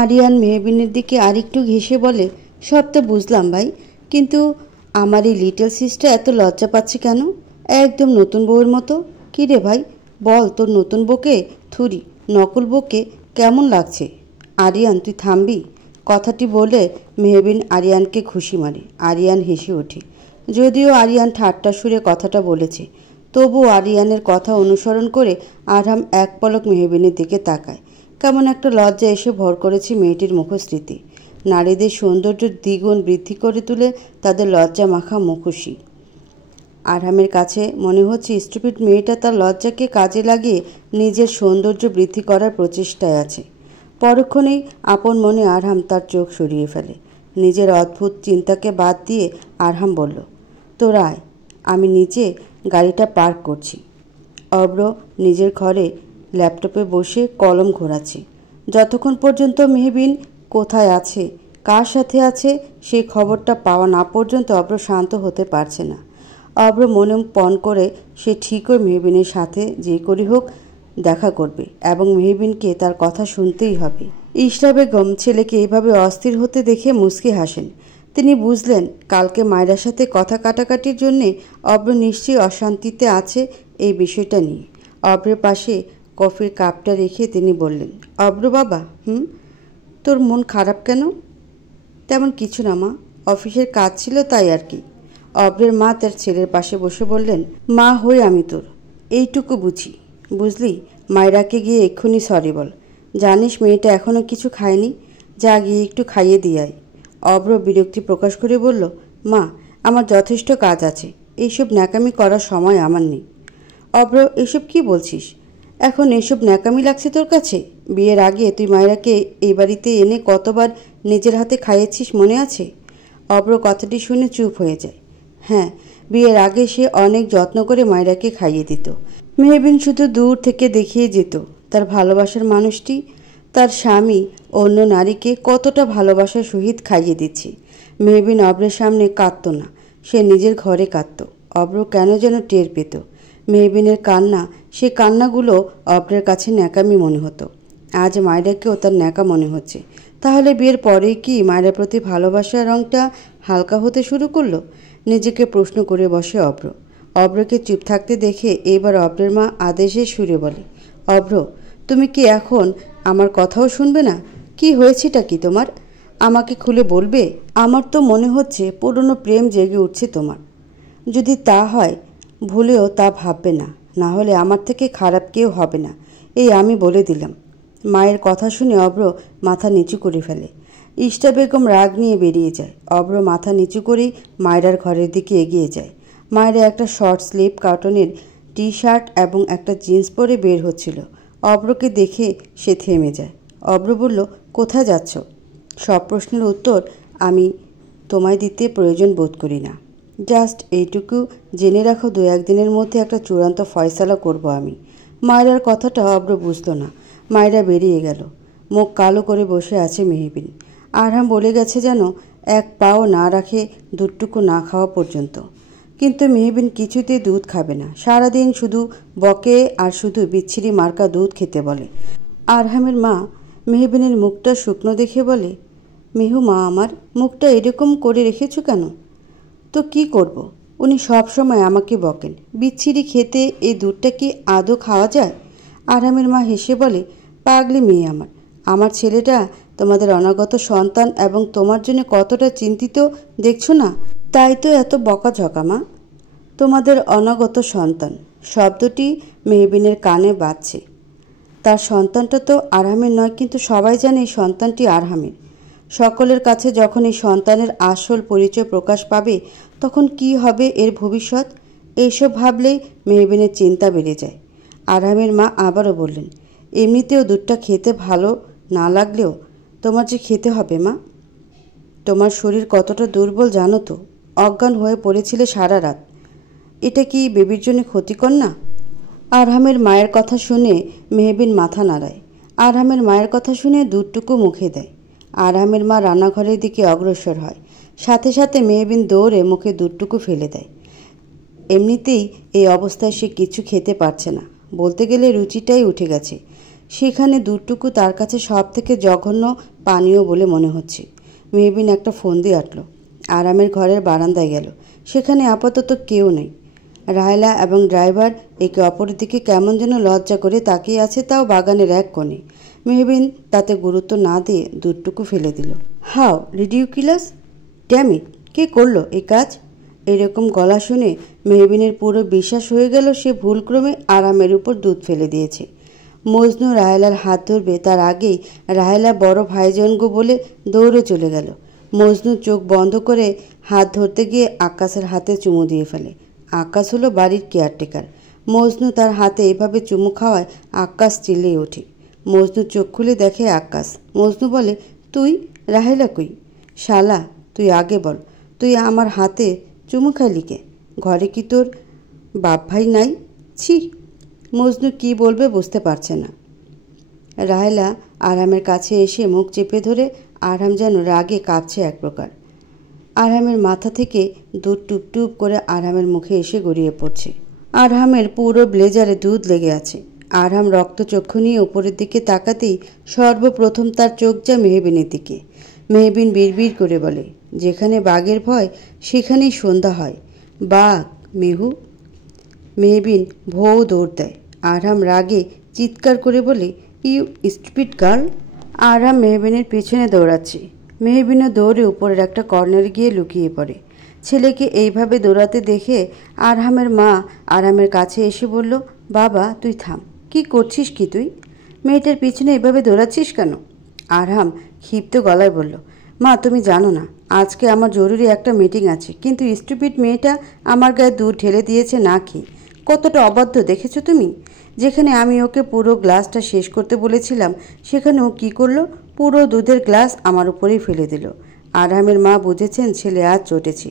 আরিয়ান মেহবিনের দিকে আরেকটু ঘেঁষে বলে, সব তো বুঝলাম ভাই, কিন্তু আমার এই লিটল সিস্টার এত লজ্জা পাচ্ছে কেন? একদম নতুন বউয়ের মতো। কী রে ভাই, বল তোর নতুন বউকে, থুরি নকল বউকে কেমন লাগছে? আরিয়ান তুই থামবি? কথাটি বলে মেহবিন আরিয়ানকে ঘুষি মারে। আরিয়ান হেসে ওঠে। যদিও আরিয়ান ঠাট্টা সুরে কথাটা বলেছে, তবুও আরিয়ানের কথা অনুসরণ করে আরহাম এক পলক মেহবিনের দিকে তাকায়। কেমন একটা লজ্জা এসে ভর করেছে মেয়েটির মুখশ্রীতে। নারীদের সৌন্দর্য দ্বিগুণ বৃদ্ধি করে তুলে তাদের লজ্জা মাখা মুখোশী। আরহামের কাছে মনে হচ্ছে স্টুপিড মেয়েটা তার লজ্জাকে কাজে লাগিয়ে নিজের সৌন্দর্য বৃদ্ধি করার প্রচেষ্টায় আছে। পরক্ষণেই আপন মনে আরহাম তার চোখ সরিয়ে ফেলে। নিজের অদ্ভুত চিন্তাকে বাদ দিয়ে আরহাম বলল, তোরা আয়, আমি নিচে গাড়িটা পার্ক করছি। অব্র নিজের ঘরে ল্যাপটপে বসে কলম ঘোরাচ্ছে। যতক্ষণ পর্যন্ত মেহবিন কোথায় আছে, কার সাথে আছে, সেই খবরটা পাওয়া না পর্যন্ত অব্র শান্ত হতে পারছে না। অব্র মনে পণ করে সে ঠিকই মেহবিনের সাথে যে করি হোক দেখা করবে এবং মেহবিনকে তার কথা শুনতেই হবে। ইশরা বেগম ছেলেকে এইভাবে অস্থির হতে দেখে মুচকি হাসেন। তিনি বুঝলেন কালকে মায়েরার সাথে কথা কাটাকাটির জন্যে অব্র নিশ্চয়ই অশান্তিতে আছে এই বিষয়টা নিয়ে। অব্রের পাশে কফির কাপটা রেখে তিনি বললেন, অব্র বাবা, তোর মন খারাপ কেন? তেমন কিছু না মা, অফিসের কাজ ছিল তাই আর কি। অব্রের মা তার ছেলের পাশে বসে বললেন, মা হই আমি তোর, এইটুকু বুঝি। বুঝলি, মায়েরাকে গিয়ে এক্ষুনি সরি বল। জানিস মেয়েটা এখনও কিছু খায়নি, যা গিয়ে একটু খাইয়ে দিয়ে আয়। অব্র বিরক্তি প্রকাশ করে বলল, মা আমার যথেষ্ট কাজ আছে, এইসব ন্যাকামি করার সময় আমার নেই। অব্র এসব কি বলছিস? এখন এসব ন্যাকামি লাগছে তোর কাছে? বিয়ের আগে তুই মায়েরাকে এই বাড়িতে এনে কতবার নিজের হাতে খাইয়েছিস মনে আছে? অব্র কথাটি শুনে চুপ হয়ে যায়। হ্যাঁ, বিয়ের আগে সে অনেক যত্ন করে মায়েরাকে খাইয়ে দিত। মেহবিন শুধু দূর থেকে দেখিয়ে যেত তার ভালোবাসার মানুষটি, তার স্বামী অন্য নারীকে কতটা ভালোবাসার সহিত খাইয়ে দিচ্ছে। মেহবিন অব্রের সামনে কাঁদত না, সে নিজের ঘরে কাঁদত। অব্র কেন যেন টের পেত। মেহবিনের কান্না, সে কান্নাগুলো অব্রের কাছে ন্যাকামি মনে হতো। আজ মায়েরাকেও তার ন্যাকা মনে হচ্ছে। তাহলে বিয়ের পরেই কি মায়ের প্রতি ভালোবাসার রঙটা হালকা হতে শুরু করলো? নিজেকে প্রশ্ন করে বসে অব্র। অব্রকে চুপ থাকতে দেখে এবার অব্রের মা আদেশের সুরে বলে, অব্র তুমি কি এখন আমার কথাও শুনবে না? কি হয়েছেটা কি তোমার? আমাকে খুলে বলবে? আমার তো মনে হচ্ছে পুরনো প্রেম জেগে উঠছে তোমার। যদি তা হয় ভুলেও তা ভাববে না, না হলে আমার থেকে খারাপ কেউ হবে না, এই আমি বলে দিলাম। মায়ের কথা শুনে অব্র মাথা নিচু করে ফেলে। ইশরা বেগম রাগ নিয়ে বেরিয়ে যায়। অব্র মাথা নিচু করেই মায়রার ঘরের দিকে এগিয়ে যায়। মায়েরা একটা শর্ট স্লিভ কার্টনের টি শার্ট এবং একটা জিন্স পরে বের হচ্ছিল। অব্রকে দেখে সে থেমে যায়। অব্র বলল, কোথায় যাচ্ছ? সব প্রশ্নের উত্তর আমি তোমায় দিতে প্রয়োজন বোধ করি না। জাস্ট এইটুকু জেনে রাখো, 2-1 দিনের মধ্যে একটা চূড়ান্ত ফয়সালা করব আমি। মায়রার কথাটা অব্র বুঝল না। মায়রা বেরিয়ে গেল। মুখ কালো করে বসে আছে মেহবিন। আরহাম বলে গেছে যেন এক পাও না রাখে দুধটুকু না খাওয়া পর্যন্ত। কিন্তু মেহবিন কিছুতেই দুধ খাবে না। সারাদিন শুধু বকে আর শুধু বিচ্ছিরি মার্কা দুধ খেতে বলে। আরহামের মা মেহবিনের মুখটা শুকনো দেখে বলে, মেহু মা আমার, মুখটা এরকম করে রেখেছ কেন? তো কি করব? উনি সব সময় আমাকে বকেন, বিচ্ছিরি খেতে এই দুধটা কি আদৌ খাওয়া যায়? আরহামের মা হেসে বলে, পাগলি মেয়ে আমার, আমার ছেলেটা তোমাদের অনাগত সন্তান এবং তোমার জন্য কতটা চিন্তিত দেখছো না, তাই তো এত বকাঝকা। মা, তোমাদের অনাগত সন্তান শব্দটি মেহবিনের কানে বাজছে। তার সন্তানটা তো আরহামের নয়, কিন্তু সবাই জানে এই সন্তানটি আরহামের। সকলের কাছে যখন এই সন্তানের আসল পরিচয় প্রকাশ পাবে তখন কি হবে এর ভবিষ্যৎ? এইসব ভাবলেই মেহবিনের চিন্তা বেড়ে যায়। আরহামের মা আবারও বললেন, এমনিতেও দুধটা খেতে ভালো না লাগলেও তোমার যে খেতে হবে মা। তোমার শরীর কতটা দুর্বল জানো তো? অজ্ঞান হয়ে পড়েছিলে সারা রাত। এটা কি বেবির জন্য ক্ষতিকর না? আরহামের মায়ের কথা শুনে মেহবিন মাথা নাড়ায়। আরহামের মায়ের কথা শুনে দুধটুকু মুখে দেয়। আরহামের মা রান্নাঘরের দিকে অগ্রসর হয়। সাথে সাথে মেহবিন দৌড়ে মুখে দুধটুকু ফেলে দেয়। এমনিতেই এই অবস্থায় সে কিছু খেতে পারছে না, বলতে গেলে রুচিটাই উঠে গেছে। সেখানে দুধটুকু তার কাছে সব থেকে জঘন্য পানীয় বলে মনে হচ্ছে। মেহবিন একটা ফোন দিয়ে আটল। আরামের ঘরের বারান্দায় গেল। সেখানে আপাতত কেউ নেই। রায়লা এবং ড্রাইভার একে অপরের দিকে কেমন যেন লজ্জা করে তাকিয়ে আছে, তাও বাগানের এক কোণে। মেহবিন তাতে গুরুত্ব না দিয়ে দুধটুকু ফেলে দিল। হাউ রিডিউকিলাস, ড্যাম ইট, কে করলো এই কাজ? এরকম গলা শুনে মেহবিনের পুরো বিশ্বাস হয়ে গেল সে ভুলক্রমে আরামের উপর দুধ ফেলে দিয়েছে। মজনু রাহেলার হাত ধরবে তার আগেই রাহেলা বড় ভাইজনগো বলে দৌড়ে চলে গেল। মজনু চোখ বন্ধ করে হাত ধরতে গিয়ে আকাশের হাতে চুমু দিয়ে ফেলে। আকাশ হলো বাড়ির কেয়ারটেকার। মজনু তার হাতে এভাবে চুমু খাওয়ায় আকাশ চিল্লিয়ে ওঠে। মজনু চোখ খুলে দেখে আকাশ। মজনু বলে, তুই? রাহেলা কই? শালা, তুই আগে বল, তুই আমার হাতে চুমু খাইলি কে? ঘরে কি তোর বাপ ভাই নাই? ছি! মজনু কি বলবে বুঝতে পারছে না। রাহেলা আরামের কাছে এসে মুখ চেপে ধরে। আরাম যেন রাগে কাঁপছে এক প্রকার। আরহামের মাথা থেকে দুধ টুপ করে আরহামের মুখে এসে গড়িয়ে পড়ছে। আরহামের পুরো ব্লেজারে দুধ লেগে আছে। আরহাম রক্তচক্ষু নিয়ে উপরের দিকে তাকাতেই সর্বপ্রথম তার চোখ যায় মেহবিনের দিকে। মেহবিন বিড়বিড় করে বলে, যেখানে বাঘের ভয় সেখানেই সন্ধ্যা হয়। বাঘ মেহু। মেহবিন ভৌ দৌড় দেয়। আরহাম রাগে চিৎকার করে বলে, ইউ স্টুপিড গার্ল। আরহাম মেহবিনের পিছনে দৌড়াচ্ছে। মেহবিনও দৌড়ে উপরের একটা কর্নারে গিয়ে লুকিয়ে পড়ে। ছেলেকে এইভাবে দৌড়াতে দেখে আরহামের মা আরহামের কাছে এসে বলল, বাবা তুই থাম, কি করছিস কি তুই? মেয়েটার পিছনে এভাবে দৌড়াচ্ছিস কেন? আরহাম ক্ষিপ্ত গলায় বলল, মা তুমি জানো না, আজকে আমার জরুরি একটা মিটিং আছে, কিন্তু স্টুপিড মেয়েটা আমার গায়ে দুধ ঢেলে দিয়েছে না খেয়ে। কতটা অবাধ্য দেখেছো তুমি? যেখানে আমি ওকে পুরো গ্লাসটা শেষ করতে বলেছিলাম সেখানে ও কী করলো? পুরো দুধের গ্লাস আমার উপরেই ফেলে দিল। আরহামের মা বুঝেছেন ছেলে আজ চটেছে,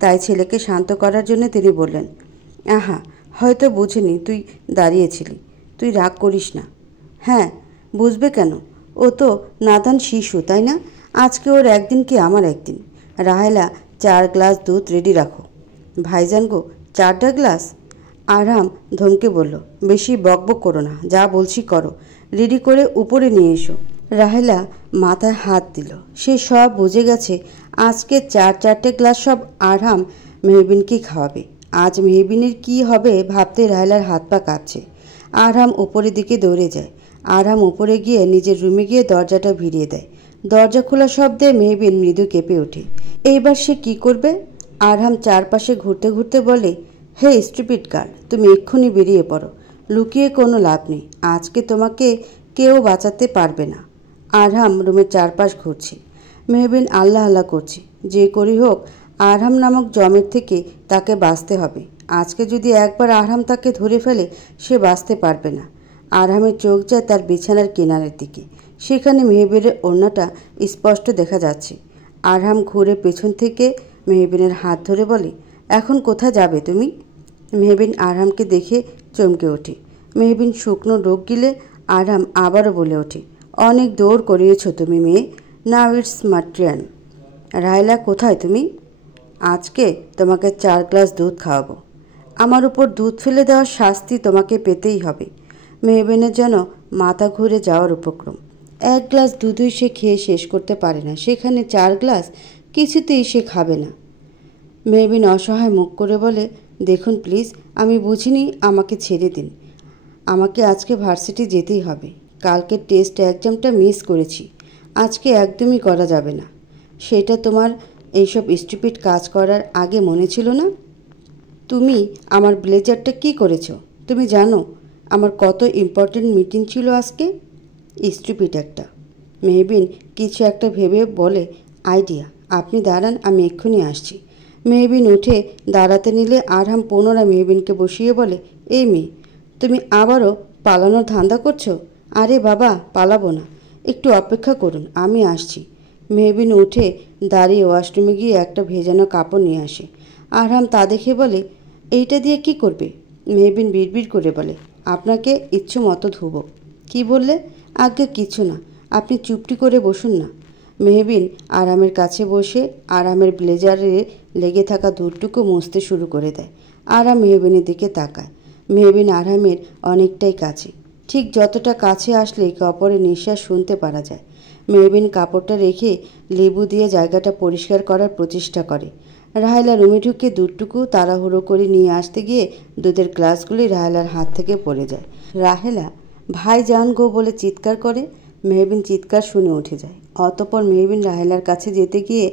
তাই ছেলেকে শান্ত করার জন্য তিনি বললেন, আহা হয়তো বুঝেনি তুই দাঁড়িয়েছিলি, তুই রাগ করিস না। হ্যাঁ, বুঝবে কেন? ও তো নাদান শিশু, তাই না? আজকে ওর একদিন কি আমার একদিন। রাহেলা 4 গ্লাস দুধ রেডি রাখো। ভাইজান গো, 4টা গ্লাস? আরহাম ধমকে বলল, বেশি বকবক করো না, যা বলছি করো, রেডি করে উপরে নিয়ে এসো। রাহেলা মাথায় হাত দিল। সে সব বুঝে গেছে। আজকে 4 গ্লাস সব আরহাম মেহবিনকে খাওয়াবে। আজ মেহবিনের কি হবে ভাবতে রাহেলার হাত পা কাঁপছে। আরহাম উপরের দিকে দৌড়ে যায়। আরহাম উপরে গিয়ে নিজের রুমে গিয়ে দরজাটা ভিড়িয়ে দেয়। দরজা খোলা শব্দে মেহবিন মৃদু কেঁপে ওঠে। এইবার সে কি করবে? আরহাম চারপাশে ঘুরতে ঘুরতে বলে, হে স্টুপিড গার্ল, তুমি এক্ষুনি বেরিয়ে পড়ো। লুকিয়ে কোনো লাভ নেই, আজকে তোমাকে কেউ বাঁচাতে পারবে না। আরহাম রুমের চারপাশ ঘুরছে। মেহবিন আল্লাহ আল্লাহ করছে, যে করি হোক আরহাম নামক জমের থেকে তাকে বাঁচতে হবে। আজকে যদি একবার আরহাম তাকে ধরে ফেলে সে বাঁচতে পারবে না। আরহামের চোখ যায় তার বিছানার কিনারের দিকে। সেখানে মেহবিনের ওড়নাটা স্পষ্ট দেখা যাচ্ছে। আরহাম ঘুরে পেছন থেকে মেহবিনের হাত ধরে বলে, এখন কোথায় যাবে তুমি? মেহবিন আরহামকে দেখে চমকে ওঠে। মেহবিন শুকনো ডোক গিলে আরহাম আবারও বলে ওঠে, অনেক দৌড় করিয়েছ তুমি মেয়ে, now it's my turn. Raila কোথায় তুমি? আজকে তোমাকে 4 গ্লাস দুধ খাওয়াবো। আমার উপর দুধ ফেলে দেওয়ার শাস্তি তোমাকে পেতেই হবে। মেহবিনের যেন মাথা ঘুরে যাওয়ার উপক্রম। 1 গ্লাস দুধই সে খেয়ে শেষ করতে পারে না, সেখানে 4 গ্লাস কিছুতেই সে খাবে না। মেহবিন অসহায় মুখ করে বলে, দেখুন প্লিজ, আমি বুঝিনি, আমাকে ছেড়ে দিন। আমাকে আজকে ভার্সিটি যেতেই হবে। কালকে টেস্ট এক্সামটা মিস করেছি, আজকে একদমই করা যাবে না। সেটা তোমার এইসব স্টুপিড কাজ করার আগে মনে ছিল না? তুমি আমার ব্লেজারটা কি করেছো? তুমি জানো আমার কত ইম্পর্টেন্ট মিটিং ছিল আজকে? স্টুপিড একটা। মেহবিন কিছু একটা ভেবে বলে, আইডিয়া, আপনি দাঁড়ান, আমি এক্ষুনি আসছি। মেহবিন উঠে দাঁড়াতে নিলে আরহাম পুনরায় মেহবিনকে বসিয়ে বলে, এই মেয়ে, তুমি আবারও পালানোর ধান্দা করছো? আরে বাবা, পালাবো না, একটু অপেক্ষা করুন, আমি আসছি। মেহবিন উঠে দাঁড়িয়ে ওয়াশরুমে গিয়ে একটা ভেজানো কাপড় নিয়ে আসে। আরহাম তা দেখে বলে, এইটা দিয়ে কি করবে? মেহবিন বিড়বিড় করে বলে, আপনাকে ইচ্ছে মতো ধুবো। কি বললে? আজ্ঞে কিছু না, আপনি চুপটি করে বসুন না। মেহবিন আরামের কাছে বসে আরামের ব্লেজারে লেগে থাকা দুধটুকু মুছতে শুরু করে দেয়। আরাম মেহবিনের দিকে তাকায়। মেহবিন আরামের অনেকটাই কাছে, ঠিক যতটা কাছে আসলে কাপড়ের নিঃশ্বাস শুনতে পারা যায়। মেহবিন কাপড়টা রেখে লেবু দিয়ে জায়গাটা পরিষ্কার করার প্রচেষ্টা করে। রাহেলা রুমে ঢুকে দুধটুকু তাড়াহুড়ো করে নিয়ে আসতে গিয়ে দুধের গ্লাসগুলি রাহেলার হাত থেকে পড়ে যায়। রাহেলা ভাই জান গো বলে চিৎকার করে। মেহবিন চিৎকার শুনে উঠে যায়। অতঃপর মেহবিন রাহেলার কাছে যেতে গিয়ে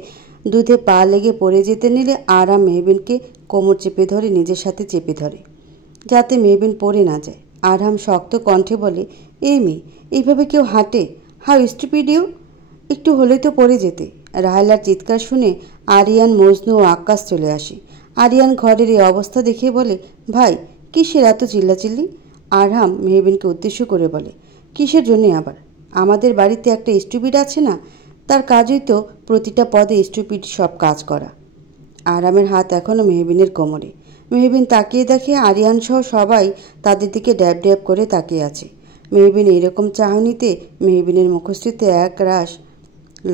দুধে পা লেগে পড়ে যেতে নিলে আরাম মেহবিনকে কোমর চেপে ধরে নিজের সাথে চেপে ধরে, যাতে মেহবিন পড়ে না যায়। আরহাম শক্ত কণ্ঠে বলে, এই মেয়ে, এইভাবে কেউ হাঁটে? How stupid you! একটু হলেই তো পড়ে যেতে। রাহেলার চিৎকার শুনে আরিয়ান, মজনু ও আকাশ চলে আসে। আরিয়ান ঘরের এই অবস্থা দেখে বলে, ভাই, কিসের এত চিল্লাচিল্লি? আরহাম মেহবিনকে উদ্দেশ্য করে বলে, কিসের জন্যে আবার? আমাদের বাড়িতে একটা স্টুপিড আছে না, তার কাজই তো প্রতিটা পদে স্টুপিড সব কাজ করা। আরামের হাত এখনও মেহবিনের কোমরে। মেহবিন তাকিয়ে দেখে আরিয়ান সহ সবাই তাদের দিকে ড্যাব ড্যাব করে তাকিয়ে আছে। মেহবিন এইরকম চাহনিতে মেহবিনের মুখশ্রীতে এক রাশ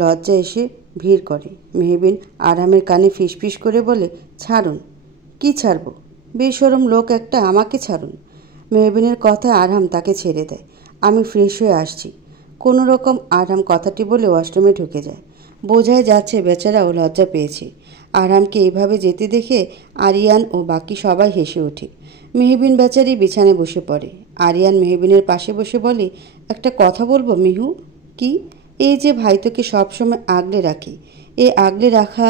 লজ্জা এসে ভিড় করে। মেহবিন আরামের কানে ফিসফিস করে বলে, ছাড়ুন। কি ছাড়ব? বেশরম লোক একটা, আমাকে ছাড়ুন। মেহবিনের কথায় আরহাম তাকে ছেড়ে দেয়। আমি ফ্রেশ হয়ে আসছি। কোনো রকম আরহাম কথাটি বলে ওয়াশরুমে ঢুকে যায়। বোঝাই যাচ্ছে বেচারাও লজ্জা পেয়েছে। আরহামকে এইভাবে যেতে দেখে আরিয়ান ও বাকি সবাই হেসে ওঠে। মেহবিন বেচারি বিছানায় বসে পড়ে। আরিয়ান মেহবিনের পাশে বসে বলে, একটা কথা বলবো মিহু? কি? এই যে ভাই তোকে সবসময় আগলে রাখে, এই আগলে রাখা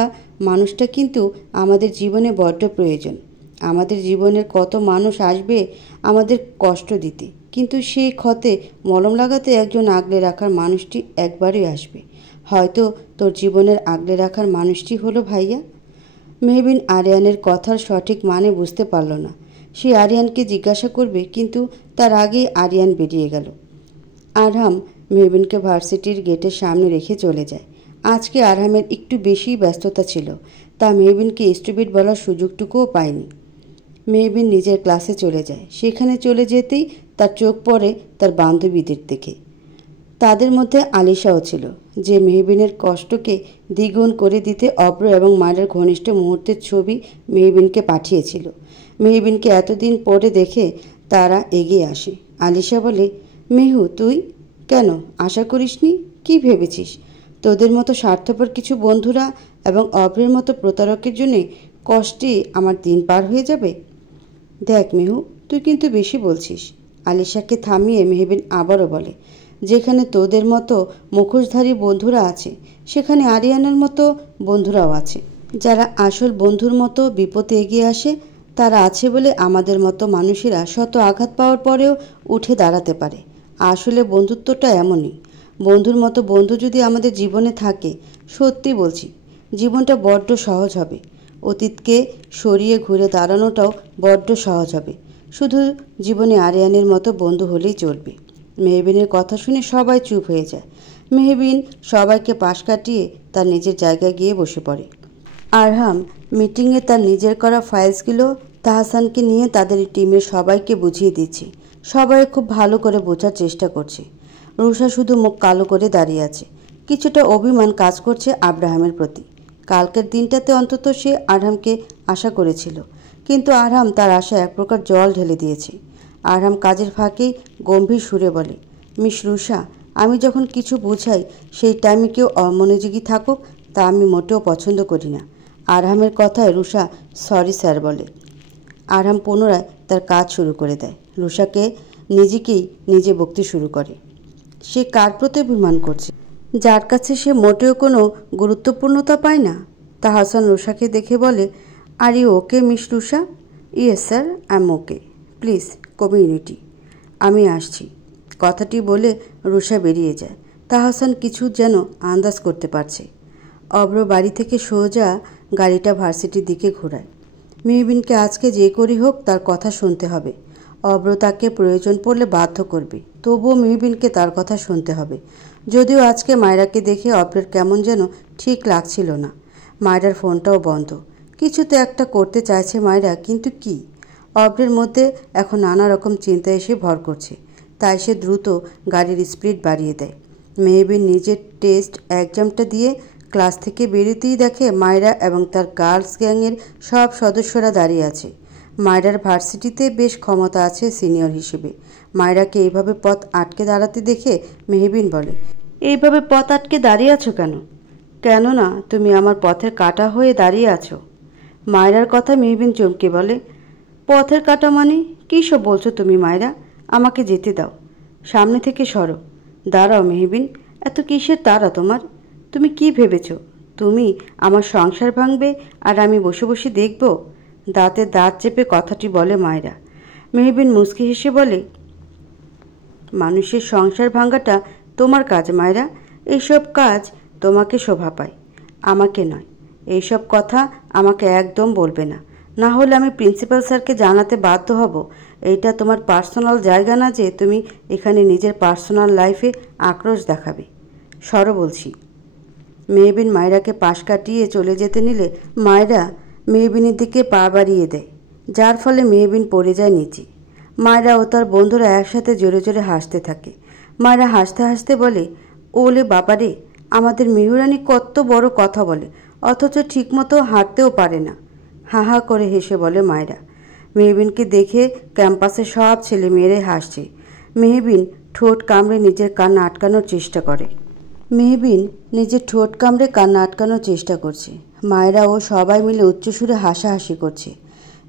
মানুষটা কিন্তু আমাদের জীবনে বড্ড প্রয়োজন। আমাদের জীবনের কত মানুষ আসবে আমাদের কষ্ট দিতে, কিন্তু সেই ক্ষতে মলম লাগাতে একজন আগলে রাখার মানুষটি একবারই আসবে। হয়তো তোর জীবনের আগলে রাখার মানুষটি হলো ভাইয়া। মেহবিন আরিয়ানের কথার সঠিক মানে বুঝতে পারল না। সে আরিয়ানকে জিজ্ঞাসা করবে, কিন্তু তার আগেই আরিয়ান বেরিয়ে গেল। আরহাম মেহবিনকে ভার্সিটির গেটের সামনে রেখে চলে যায়। আজকে আরহামের একটু বেশিই ব্যস্ততা ছিল, তা মেহবিনকে স্টুপিড বলার সুযোগটুকুও পায়নি। মেহবিন নিজের ক্লাসে চলে যায়। সেখানে চলে যেতেই তার চোখ পড়ে তার বান্ধবীদের দিকে। তাদের মধ্যে আলিশাও ছিল, যে মেহবিনের কষ্টকে দ্বিগুণ করে দিতে অব্র এবং মায়ের ঘনিষ্ঠ মুহূর্তের ছবি মেহবিনকে পাঠিয়েছিল। মেহবিনকে এতদিন পরে দেখে তারা এগিয়ে আসে। আলিশা বলে, মেহু, তুই কেন আশা করিসনি? কি ভেবেছিস তোদের মতো স্বার্থপর কিছু বন্ধুরা এবং অব্রের মতো প্রতারকের জন্যে কষ্টে আমার দিন পার হয়ে যাবে? দেখ মেহু, তুই কিন্তু বেশি বলছিস। আলিশাকে থামিয়ে মেহবিন আবারও বলে, যেখানে তোদের মতো মুখোশধারী বন্ধুরা আছে, সেখানে আরিয়ানের মতো বন্ধুরাও আছে। যারা আসল বন্ধুর মতো বিপদে এগিয়ে আসে, তারা আছে বলে আমাদের মতো মানুষেরা শত আঘাত পাওয়ার পরেও উঠে দাঁড়াতে পারে। আসলে বন্ধুত্বটা এমনই। বন্ধুর মতো বন্ধু যদি আমাদের জীবনে থাকে, সত্যি বলছি, জীবনটা বড্ড সহজ হবে। অতীতকে সরিয়ে ঘুরে দাঁড়ানোটাও বড্ড সহজ হবে। শুধু জীবনে আরিয়ানের মতো বন্ধু হলেই চলবে। মেহবিনের কথা শুনে সবাই চুপ হয়ে যায়। মেহবিন সবাইকে পাশ কাটিয়ে তার নিজের জায়গায় গিয়ে বসে পড়ে। আরহাম মিটিংয়ে তার নিজের করা ফাইলসগুলো তাহসানকে নিয়ে তাদের টিমের সবাইকে বুঝিয়ে দিচ্ছে। সবাই খুব ভালো করে বোঝার চেষ্টা করছে। রুষা শুধু মুখ কালো করে দাঁড়িয়ে আছে। কিছুটা অভিমান কাজ করছে আব্রাহামের প্রতি। কালকের দিনটাতে অন্তত সে আরহামকে আশা করেছিল, কিন্তু আরহাম তার আশা এক প্রকার জল ঢেলে দিয়েছে। আরহাম কাজের ফাঁকেই গম্ভীর সুরে বলে, মিস রুষা, আমি যখন কিছু বোঝাই সেই টাইমে কেউ অমনোযোগী থাকুক তা আমি মোটেও পছন্দ করি না। আরহামের কথায় রুষা সরি স্যার বলে। আরহাম পুনরায় তার কাজ শুরু করে দেয়। রুষাকে নিজেকেই নিজে বকতে শুরু করে। সে কার প্রতি অভিমান করছে, যার কাছে সে মোটেও কোনো গুরুত্বপূর্ণতা পায় না? তাহসান রুষাকে দেখে বলে, are you okay miss Rusha? Yes sir, I am okay. Please community, আমি আসছি। কথাটি বলে রুষা বেরিয়ে যায়। তাহসান কিছু যেন আন্দাজ করতে পারছে। অব্র বাড়ি থেকে সোজা গাড়িটা ভার্সিটির দিকে ঘোরায়। মেহবিনকে আজকে যে করেই হোক তার কথা শুনতে হবে। অব্র তাকে প্রয়োজন পড়লে বাধ্য করবে, তবুও মেহবিনকে তার কথা শুনতে হবে। যদিও আজকে মায়রাকে দেখে অব্রের কেমন যেন ঠিক লাগছিল না। মায়রার ফোনটাও বন্ধ। কিছু তো একটা করতে চাইছে মায়রা, কিন্তু কি? অব্রের মধ্যে এখন নানা রকম চিন্তা এসে ভর করছে। তাই সে দ্রুত গাড়ির স্পিড বাড়িয়ে দেয়। মেহবিন নিজের টেস্ট এক্সামটা দিয়ে ক্লাস থেকে বেরোতেই দেখে মায়রা এবং তার গার্লস গ্যাংয়ের সব সদস্যরা দাঁড়িয়ে আছে। মায়রার ভার্সিটিতে বেশ ক্ষমতা আছে সিনিয়র হিসেবে। মায়রাকে এইভাবে পথ আটকে দাঁড়াতে দেখে মেহবিন বলে, এইভাবে পথ আটকে দাঁড়িয়ে আছো কেন? কেননা তুমি আমার পথের কাঁটা হয়ে দাঁড়িয়ে আছো। মায়রার কথা মেহবিন চমকে বলে, পথের কাঁটা মানে কী সব বলছো তুমি মায়রা? আমাকে যেতে দাও, সামনে থেকে সরো। দাঁড়াও মেহবিন, এত কিসের তাড়া তোমার? তুমি কি ভেবেছ তুমি আমার সংসার ভাঙবে আর আমি বসে বসে দেখব? দাঁতে দাঁত চেপে কথাটি বলে মায়রা। মেহবিন মুচকি হেসে বলে, মানুষের সংসার ভাঙাটা তোমার কাজ মায়রা। এইসব কাজ তোমাকে শোভা পায়, আমাকে নয়। এইসব কথা আমাকে একদম বলবে না, না হলে আমি প্রিন্সিপাল স্যারকে জানাতে বাধ্য হব। এইটা তোমার পার্সোনাল জায়গা না যে তুমি এখানে নিজের পার্সোনাল লাইফে আক্রোশ দেখাবে। সরো বলছি। মেহবিন মায়রাকে পাশ কাটিয়ে চলে যেতে নিলে মায়রা মেহবিনের দিকে পা বাড়িয়ে দেয়, যার ফলে মেহবিন পড়ে যায় নিচে। মায়রা ও তার বন্ধুরা একসাথে জোরে জোরে হাসতে থাকে। মায়রা হাসতে হাসতে বলে, ওলে বাবারে, আমাদের মেহুরানি কত বড় কথা বলে, অথচ ঠিকমতো হাঁটতেও পারে না। হা হা করে হেসে বলে মায়রা। মেহবিনকে দেখে ক্যাম্পাসের সব ছেলে মেয়েরাই হাসছে। মেহবিন ঠোঁট কামড়ে নিজের কান্না আটকানোর চেষ্টা করে। কান্না আটকানোর চেষ্টা করছে। মায়েরা ও সবাই মিলে উচ্চস্বরে হাসাহাসি করছে।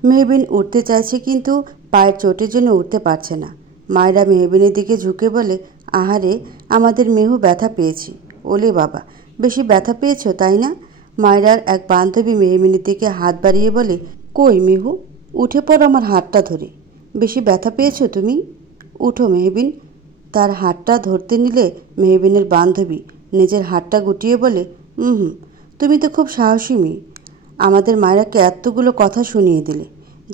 মেহবিন উঠতে চাইছে, কিন্তু পায়ের চোটের জন্য উঠতে পারছে না। মায়েরা মেহবিনের দিকে ঝুঁকে বলে, আহারে, আমাদের মেহু ব্যথা পেয়েছি। ওলে বাবা, বেশি ব্যথা পেয়েছ তাই না? মায়েরার এক বান্ধবী মেহবিনের দিকে হাত বাড়িয়ে বলে, কই মেহু, উঠে পড় আমার হাতটা ধরে। বেশি ব্যথা পেয়েছ তুমি? উঠো মেহবিন। তার হাতটা ধরতে নিলে মেহবিনের বান্ধবী নিজের হাতটা গুটিয়ে বলে, তুমি তো খুব সাহসী মেয়ে। আমাদের মায়েরাকে এতগুলো কথা শুনিয়ে দিলে।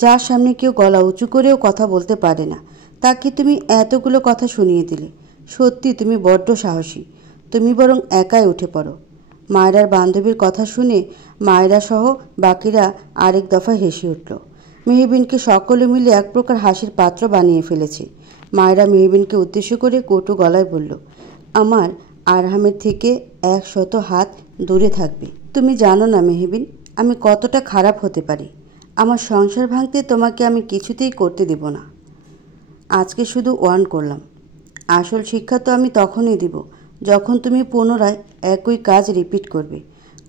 যার সামনে কেউ গলা উঁচু করেও কথা বলতে পারে না, তাকে তুমি এতগুলো কথা শুনিয়ে দিলে। সত্যি তুমি বড্ড সাহসী। তুমি বরং একাই উঠে পড়ো। মায়েরার বান্ধবীর কথা শুনে মায়েরা সহ বাকিরা আরেক দফা হেসে উঠল। মেহবিনকে সকলে মিলে এক প্রকার হাসির পাত্র বানিয়ে ফেলেছে। মায়েরা মেহবিনকে উদ্দেশ্য করে কটু গলায় বলল, আমার আরহামের থেকে 100 হাত দূরে থাকবে। তুমি জানো না মেহবিন, আমি কতটা খারাপ হতে পারি। আমার সংসার ভাঙতে তোমাকে আমি কিছুতেই করতে দেব না। আজকে শুধু ওয়ার্ন করলাম। আসল শিক্ষা তো আমি তখনই দিব যখন তুমি পুনরায় একই কাজ রিপিট করবে।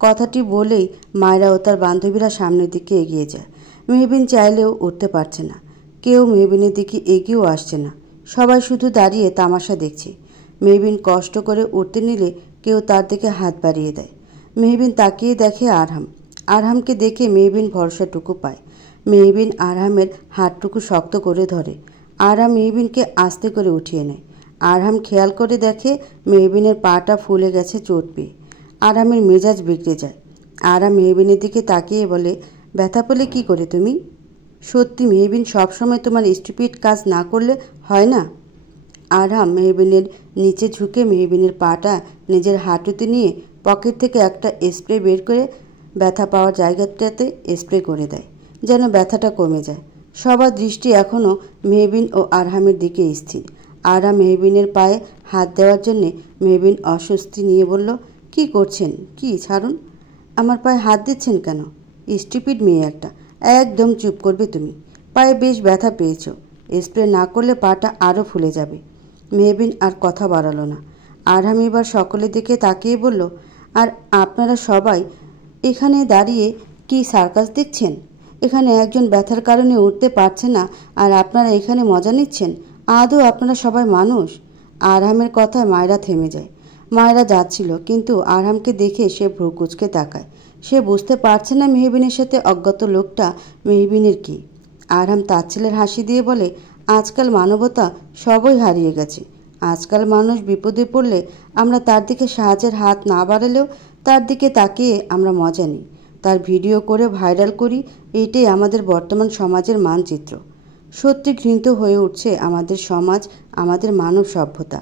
কথাটি বলেই মায়েরা ও তার বান্ধবীরা সামনের দিকে এগিয়ে যায়। মেহবিন চাইলেও উঠতে পারছে না। কেউ মেহবিনের দিকে এগিয়েও আসছে না। সবাই শুধু দাঁড়িয়ে তামাশা দেখছে। মেহবিন কষ্ট করে উঠতে নিলে কেউ তার দিকে হাত বাড়িয়ে দেয়। মেহবিন তাকিয়ে দেখে আরহামকে দেখে মেহবিন ভরসাটুকু পায়। মেহবিন আরহামের হাতটুকু শক্ত করে ধরে। আরহাম মেহবিনকে আস্তে করে উঠিয়ে নেয়। আরহাম খেয়াল করে দেখে মেহবিনের পাটা ফুলে গেছে চোট পেয়ে। আরহামের মেজাজ বিগড়ে যায়। আরহাম মেহবিনের দিকে তাকিয়ে বলে, ব্যথা পেলে কি করে তুমি? সত্যি মেহবিন, সবসময় তোমার স্টুপিড কাজ না করলে হয় না? আরহাম মেহবিনের নিচে ঝুঁকে মেহবিনের পাটা নিজের হাঁটুতে নিয়ে পকেট থেকে একটা স্প্রে বের করে ব্যথা পাওয়ার জায়গাটাতে স্প্রে করে দেয়, যেন ব্যথাটা কমে যায়। সবার দৃষ্টি এখনও মেহবিন ও আরহামের দিকে স্থির। আরহাম মেহবিনের পায়ে হাত দেওয়ার জন্যে মেহবিন অস্বস্তি নিয়ে বলল, কি করছেন? কি ছাড়ুন। আমার পায়ে হাত দিচ্ছেন কেন? স্টুপিড মেয়ে একটা। একদম চুপ করবে তুমি। পায়ে বেশ ব্যথা পেয়েছ। স্প্রে না করলে পাটা আরও ফুলে যাবে। মেহবিন আর কথা বাড়ালো না। আরহাম এবার সকলের দিকে তাকিয়ে বলল, আর আপনারা সবাই এখানে দাঁড়িয়ে কি সার্কাস দেখছেন? এখানে একজন ব্যথার কারণে উঠতে পারছে না, আর আপনারা এখানে মজা নিচ্ছেন? আদৌ আপনারা সবাই মানুষ? আরহামের কথায় মায়রা থেমে যায়। মায়রা যাচ্ছিল, কিন্তু আরহামকে দেখে সে ভ্রু কুঁচকে তাকায়। সে বুঝতে পারছে না মেহবিনের সাথে অজ্ঞাত লোকটা মেহবিনের কি। আরহাম তাচ্ছিলের হাসি দিয়ে বলে, আজকাল মানবতা সবই হারিয়ে গেছে। আজকাল মানুষ বিপদে পড়লে আমরা তার দিকে সাহায্যের হাত না বাড়ালেও তার দিকে তাকিয়ে আমরা মজা নিই, তার ভিডিও করে ভাইরাল করি। এইটাই আমাদের বর্তমান সমাজের মানচিত্র। সত্যি ঘৃণিত হয়ে উঠছে আমাদের সমাজ, আমাদের মানব সভ্যতা।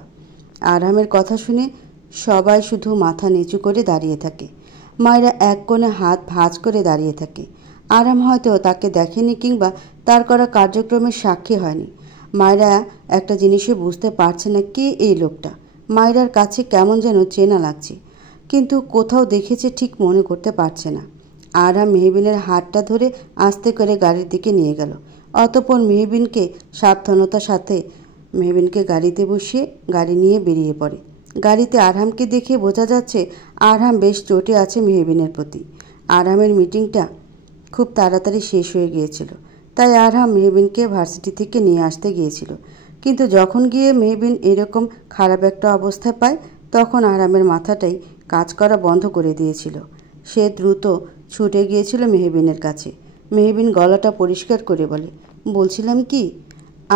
আরহামের কথা শুনে সবাই শুধু মাথা নিচু করে দাঁড়িয়ে থাকে। মায়েরা এক কোণে হাত ভাঁজ করে দাঁড়িয়ে থাকে। আরহাম হয়তো তাকে দেখেনি কিংবা তার করা কার্যক্রমের সাক্ষী হয়নি। মায়েরা একটা জিনিসও বুঝতে পারছে না, কে এই লোকটা। মায়েরার কাছে কেমন যেন চেনা লাগছে, কিন্তু কোথাও দেখেছে ঠিক মনে করতে পারছে না। আরহাম মেহবিনের হাতটা ধরে আস্তে করে গাড়ির দিকে নিয়ে গেল। অতঃপর মেহবিনকে সাবধানতার সাথে মেহবিনকে গাড়িতে বসিয়ে গাড়ি নিয়ে বেরিয়ে পড়ে। গাড়িতে আরহামকে দেখে বোঝা যাচ্ছে আরহাম বেশ চটে আছে মেহবিনের প্রতি। আরহামের মিটিংটা খুব তাড়াতাড়ি শেষ হয়ে গিয়েছিল, তাই আরহাম মেহবিনকে ভার্সিটি থেকে নিয়ে আসতে গিয়েছিল। কিন্তু যখন গিয়ে মেহবিন এরকম খারাপ একটা অবস্থায় পায়, তখন আরহামের মাথাটাই কাজ করা বন্ধ করে দিয়েছিল। সে দ্রুত ছুটে গিয়েছিল মেহবিনের কাছে। মেহবিন গলাটা পরিষ্কার করে বলে, বলছিলাম কি,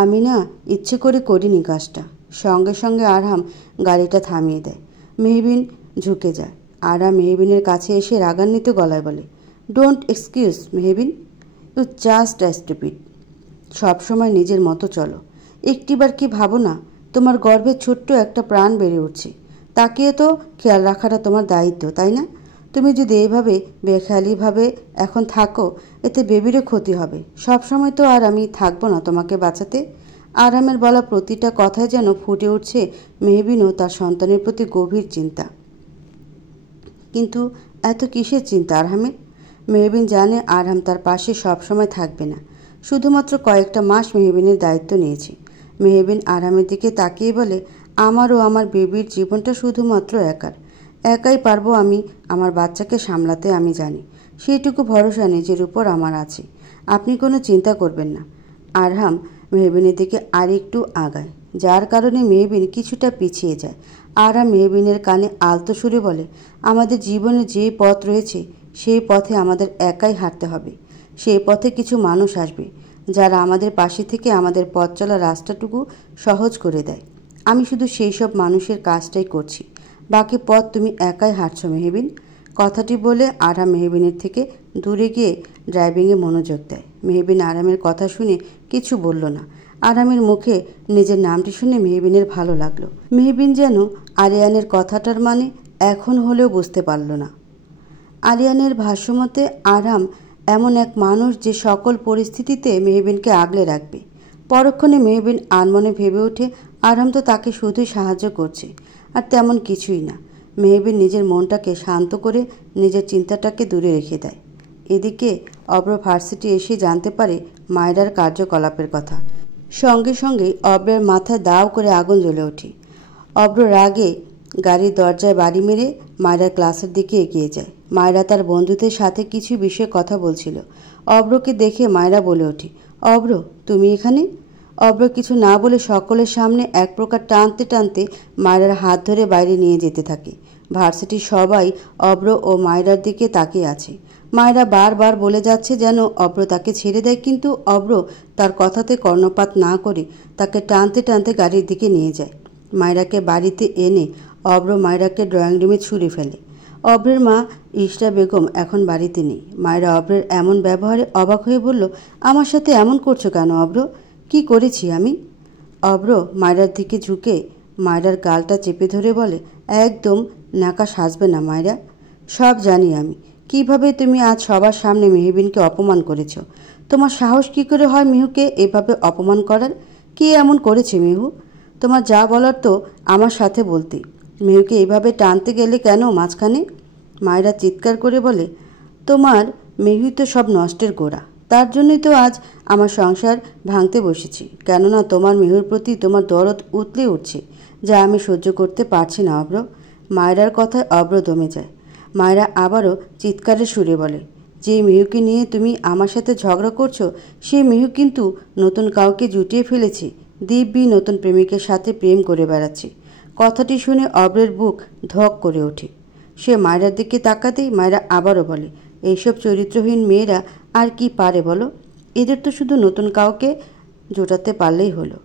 আমি না ইচ্ছে করে করিনি কাজটা। সঙ্গে সঙ্গে আরহাম গাড়িটা থামিয়ে দেয়। মেহবিন ঝুঁকে যায়। আরহাম মেহবিনের কাছে এসে রাগান্বিত গলায় বলে, don't excuse Mehbin, you just stupid. সবসময় নিজের মতো চলো। একটিবার কি ভাবো না, তোমার গর্ভে ছোট্ট একটা প্রাণ বেড়ে উঠছে, তাকেও তো খেয়াল রাখাটা তোমার দায়িত্ব, তাই না? তুমি যদি এইভাবে বেখেয়ালিভাবে এখন থাকো, এতে বেবিরও ক্ষতি হবে। সবসময় তো আর আমি থাকবো না তোমাকে বাঁচাতে। আরহামের বলা প্রতিটা কথায় যেন ফুটে উঠছে মেহবিনও তার সন্তানের প্রতি গভীর চিন্তা। কিন্তু এত কিসের চিন্তা আরহামের? মেহবিন জানে আরহাম তার পাশে সবসময় থাকবে না। শুধুমাত্র কয়েকটা মাস মেহবিনের দায়িত্ব নিয়েছে। মেহবিন আরহামের দিকে তাকিয়ে বলে, আমার ও আমার বেবির জীবনটা শুধুমাত্র একাই পারবো আমি আমার বাচ্চাকে সামলাতে, আমি জানি। সেইটুকু ভরসা নিজের উপর আমার আছে। আপনি কোনো চিন্তা করবেন না। আরহাম মেহবিনের দিকে আরেকটু আগায়, যার কারণে মেহবিন কিছুটা পিছিয়ে যায়। আরহাম মেহবিনের কানে আলতো সুরে বলে, আমাদের জীবনে যে পথ রয়েছে সেই পথে আমাদের একাই হাঁটতে হবে। সেই পথে কিছু মানুষ আসবে যারা আমাদের পাশে থেকে আমাদের পথ চলা রাস্তাটুকু সহজ করে দেয়। আমি শুধু সেই সব মানুষের কাজটাই করছি। বাকি পথ তুমি একাই হাঁটছো মেহবিন। কথাটি বলে আরহাম মেহবিনের থেকে দূরে গিয়ে ড্রাইভিংয়ে মনোযোগ দেয়। মেহবিন আরহামের কথা শুনে কিছু বলল না। আরহামের মুখে নিজের নামটি শুনে মেহবিনের ভালো লাগলো। মেহবিন যেন আরিয়ানের কথাটার মানে এখন হলেও বুঝতে পারল না। আরিয়ানের ভাষ্যমতে আরহাম এমন এক মানুষ যে সকল পরিস্থিতিতে মেহবিনকে আগলে রাখবে। পরক্ষণে মেহবিন আনমনে ভেবে ওঠে, আরহাম তো তাকে শুধুই সাহায্য করছে, আর তেমন কিছুই না। মেহবিন নিজের মনটাকে শান্ত করে নিজের চিন্তাটাকে দূরে রেখে দেয়। এদিকে অব্র ভার্সিটি এসে জানতে পারে মায়রার কার্যকলাপের কথা। সঙ্গে সঙ্গে অব্রের মাথায় দাও করে আগুন জ্বলে ওঠে। অব্র রাগে গাড়ির দরজায় বাড়ি মেরে মায়রার ক্লাসের দিকে এগিয়ে যায়। মায়রা তার বন্ধুদের সাথে কিছু বিষয়ে কথা বলছিল। অব্রকে দেখে মায়রা বলে ওঠে, অব্র তুমি এখানে? অব্র কিছু না বলে সকলের সামনে এক প্রকার টানতে টানতে মায়রার হাত ধরে বাইরে নিয়ে যেতে থাকে। ভার্সিটির সবাই অব্র ও মায়রার দিকে তাকিয়ে আছে। মায়রা বারবার বলে যাচ্ছে যেন অব্র তাকে ছেড়ে দেয়, কিন্তু অব্র তার কথাতে কর্ণপাত না করে তাকে টানতে টানতে গাড়ির দিকে নিয়ে যায়। মায়রাকে বাড়িতে এনে অব্র মায়রাকে ড্রয়িং রুমে ছুঁড়ে ফেলে। অব্রের মা ইশরা বেগম এখন বাড়িতে নেই। মায়রা অব্রের এমন ব্যবহারে অবাক হয়ে বলল, আমার সাথে এমন করছো কেন অব্র? কি করেছি আমি? অব্র মায়রার দিকে ঝুঁকে মায়রার গালটা চেপে ধরে বলে, একদম নাকা সাজবে না মায়রা। সব জানি আমি কিভাবে তুমি আজ সবার সামনে মেহবিনকে অপমান করেছ। তোমার সাহস কি করে হয় মিহুকে এভাবে অপমান করার? কি এমন করেছে মিহু? তোমার যা বলার তো আমার সাথে বলতে। মিহুকে এভাবে টানতে গেলে কেন মাঝখানে? মায়রা চিৎকার করে বলে, তোমার মেহুই তো সব নষ্টের গোড়া। তার জন্যই তো আজ আমার সংসার ভাঙতে বসেছি। কেননা তোমার মেহুর প্রতি তোমার দরদ উতলে উঠছে, যা আমি সহ্য করতে পারছি না অব্র। মায়রার কথায় অব্র দমে যায়। মায়রা আবারও চিৎকারের সুরে বলে, যে মেহুকে নিয়ে তুমি আমার সাথে ঝগড়া করছো, সেই মেহু কিন্তু নতুন কাউকে জুটিয়ে ফেলেছে। দিব্যি নতুন প্রেমিকের সাথে প্রেম করে বেড়াচ্ছে। কথাটি শুনে অব্রের বুক ধক করে ওঠে। সে মায়রার দিকে তাকাতেই মায়রা আবারও বলে, এইসব চরিত্রহীন মেয়েরা আর কি পারে বলো? এদের তো শুধু নতুন কাউকে জোটাতে পারলেই হলো।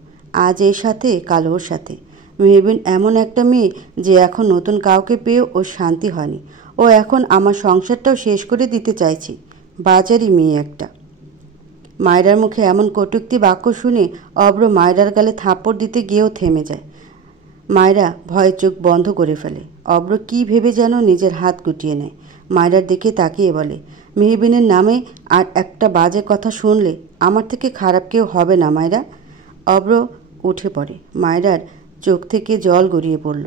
আজ এর সাথে কাল ওর সাথে। মেহবিন এমন একটা মেয়ে যে এখন নতুন কাউকে পেয়েও ওর শান্তি হয়নি। ও এখন আমার সংসারটাও শেষ করে দিতে চাইছে। বাজারি মেয়ে একটা। মায়রার মুখে এমন কটূক্তি বাক্য শুনে অব্র মায়রার গালে থাপ্পড় দিতে গিয়েও থেমে যায়। মায়রা ভয়ে চোখ বন্ধ করে ফেলে। অব্র কি ভেবে যেন নিজের হাত গুটিয়ে নেয়। মায়রার দিকে তাকিয়ে বলে, মেহবিনের নামে আর একটা বাজে কথা শুনলে আমার থেকে খারাপ কেউ হবে না মায়রা। অব্র উঠে পড়ে। মায়রার চোখ থেকে জল গড়িয়ে পড়ল।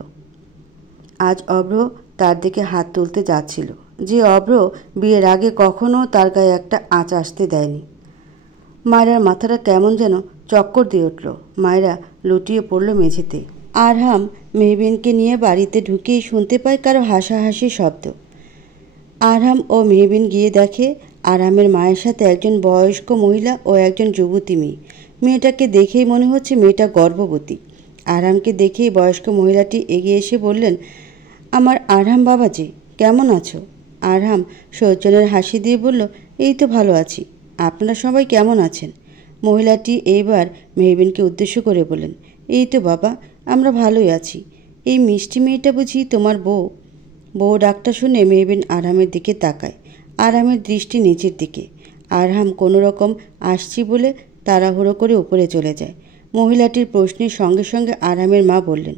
আজ অব্র তার দিকে হাত তুলতে যাচ্ছিল, যে অব্র বিয়ের আগে কখনো তার গায়ে একটা আঁচ আসতে দেয়নি। মায়রার মাথাটা কেমন যেন চক্কর দিয়ে উঠল। মায়রা লুটিয়ে পড়ল মেঝেতে। আরহাম মেহবিনকে নিয়ে বাড়িতে ঢুকেই শুনতে পায় কারো হাসাহাসি শব্দ। আরহাম ও মেহবিন গিয়ে দেখে আরহামের মায়ের সাথে একজন বয়স্ক মহিলা ও একজন যুবতী মেয়ে। মেয়েটাকে দেখেই মনে হচ্ছে মেয়েটা গর্ভবতী। আরহামকে দেখেই বয়স্ক মহিলাটি এগিয়ে এসে বললেন, আমার আরহাম বাবাজি, কেমন আছো? আরহাম সৌজন্যের হাসি দিয়ে বলল, এই তো ভালো আছি। আপনারা সবাই কেমন আছেন? মহিলাটি এইবার মেহবিনকে উদ্দেশ্য করে বললেন, এই তো বাবা, আমরা ভালোই আছি। এই মিষ্টি মেয়েটা বুঝি তোমার বউ? বউ ডাকটা শুনে মেহবিন আরহামের দিকে তাকায়। আরহামের দৃষ্টি নিচের দিকে। আরহাম কোনো রকম আসছি বলে তাড়াহুড়ো করে উপরে চলে যায়। মহিলাটির প্রশ্নের সঙ্গে সঙ্গে আরহামের মা বললেন,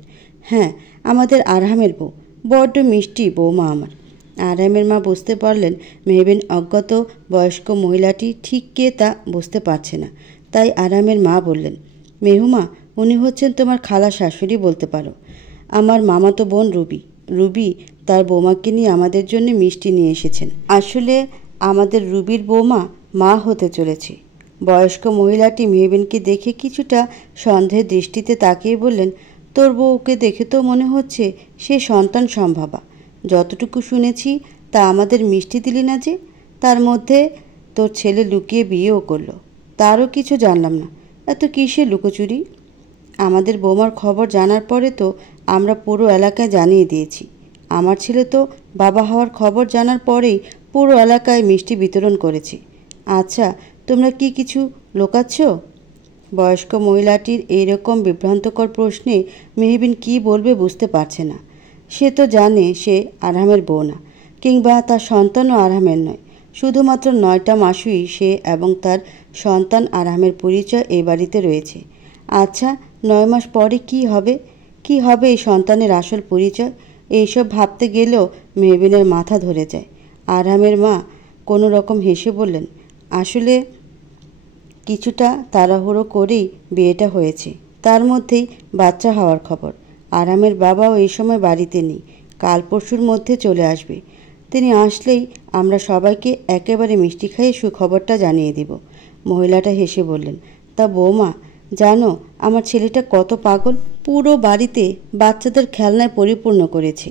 হ্যাঁ, আমাদের আরহামের বউ। বড্ড মিষ্টি বৌমা আমার। আরহামের মা বুঝতে পারলেন মেহবিন অজ্ঞাত বয়স্ক মহিলাটি ঠিক কে তা বুঝতে পারছে না। তাই আরহামের মা বললেন, মেহুমা, উনি হচ্ছেন তোমার খালা শাশুড়ি বলতে পারো। আমার মামাতো বোন রুবি। রুবি তার বৌমাকে নিয়ে আমাদের জন্য মিষ্টি নিয়ে এসেছেন। আসলে আমাদের রুবির বৌমা মা হতে চলেছে। বয়স্ক মহিলাটি মেহবিনকে দেখে কিছুটা সন্দেহের দৃষ্টিতে তাকিয়ে বললেন, তোর বউকে দেখে তো মনে হচ্ছে সে সন্তান সম্ভাবা। যতটুকু শুনেছি তা আমাদের মিষ্টি দিলি না যে। তার মধ্যে তোর ছেলে লুকিয়ে বিয়েও করলো, তারও কিছু জানলাম না। এত কিসের লুকোচুরি? আমাদের বৌমার খবর জানার পরে তো আমরা পুরো এলাকায় জানিয়ে দিয়েছি। আমার ছেলে তো বাবা হওয়ার খবর জানার পরেই পুরো এলাকায় মিষ্টি বিতরণ করেছে। আচ্ছা, তোমরা কি কিছু লুকাচ্ছ? বয়স্ক মহিলাটির এইরকম বিভ্রান্তকর প্রশ্নে মেহবিন কি বলবে বুঝতে পারছে না। সে তো জানে সে আরহামের বউ না, কিংবা তার সন্তানও আরহামের নয়। শুধুমাত্র 9টা মাসই সে এবং তার সন্তান আরহামের পরিচয় এই বাড়িতে রয়েছে। আচ্ছা, 9 মাস পরে কি হবে? কি হবে এই সন্তানের আসল পরিচয়? এইসব ভাবতে গেলেও মেহবিনের মাথা ধরে যায়। আরহামের মা কোনো রকম হেসে বললেন, আসলে কিছুটা তাড়াহুড়ো করেই বিয়েটা হয়েছে। তার মধ্যেই বাচ্চা হওয়ার খবর। আরহামের বাবাও এই সময় বাড়িতে নেই, কাল পরশুর মধ্যে চলে আসবে। তিনি আসলেই আমরা সবাইকে একেবারে মিষ্টি খাইয়ে সুখবরটা জানিয়ে দিব। মহিলাটা হেসে বললেন, তা বৌমা, জানো আমার ছেলেটা কত পাগল? পুরো বাড়িতে বাচ্চাদের খেলনায় পরিপূর্ণ করেছে।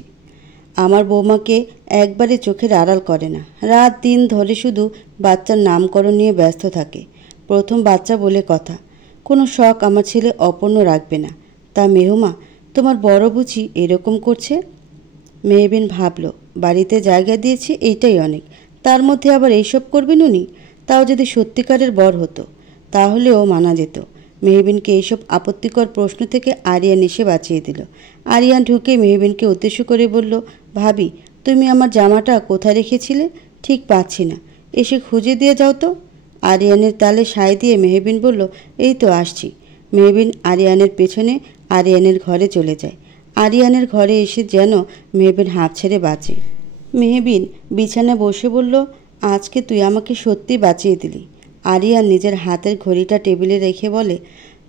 আমার বৌমাকে একবারে চোখের আড়াল করে না। রাত দিন ধরে শুধু বাচ্চার নামকরণ নিয়ে ব্যস্ত থাকে। প্রথম বাচ্চা বলে কথা। কোনো শখ আমার ছেলে অপূর্ণ রাখবে না। তা মেহুমা, তোমার বড় বুঝি এরকম করছে? মেহবিন ভাবল, বাড়িতে জায়গা দিয়েছে এইটাই অনেক, তার মধ্যে আবার এইসব করবেন উনি? তাও যদি সত্যিকারের বর হতো তাহলেও মানা যেত। মেহবিনকে এইসব আপত্তিকর প্রশ্ন থেকে আরিয়ান এসে বাঁচিয়ে দিল। আরিয়ান ঢুকে মেহবিনকে উদ্দেশ্য করে বলল, ভাবি, তুমি আমার জামাটা কোথায় রেখেছিলে? ঠিক পাচ্ছি না, এসে খুঁজে দিয়ে যাও তো। আরিয়ানের তালে সায় দিয়ে মেহবিন বলল, এই তো আসছি। মেহবিন আরিয়ানের পেছনে আরিয়ানের ঘরে চলে যায়। আরিয়ানের ঘরে এসে যেন মেহবিন হাঁপ ছেড়ে বাঁচে। মেহবিন বিছানায় বসে বলল, আজকে তুই আমাকে সত্যি বাঁচিয়ে দিলি। আরিয়ান নিজের হাতের ঘড়িটা টেবিলে রেখে বলে,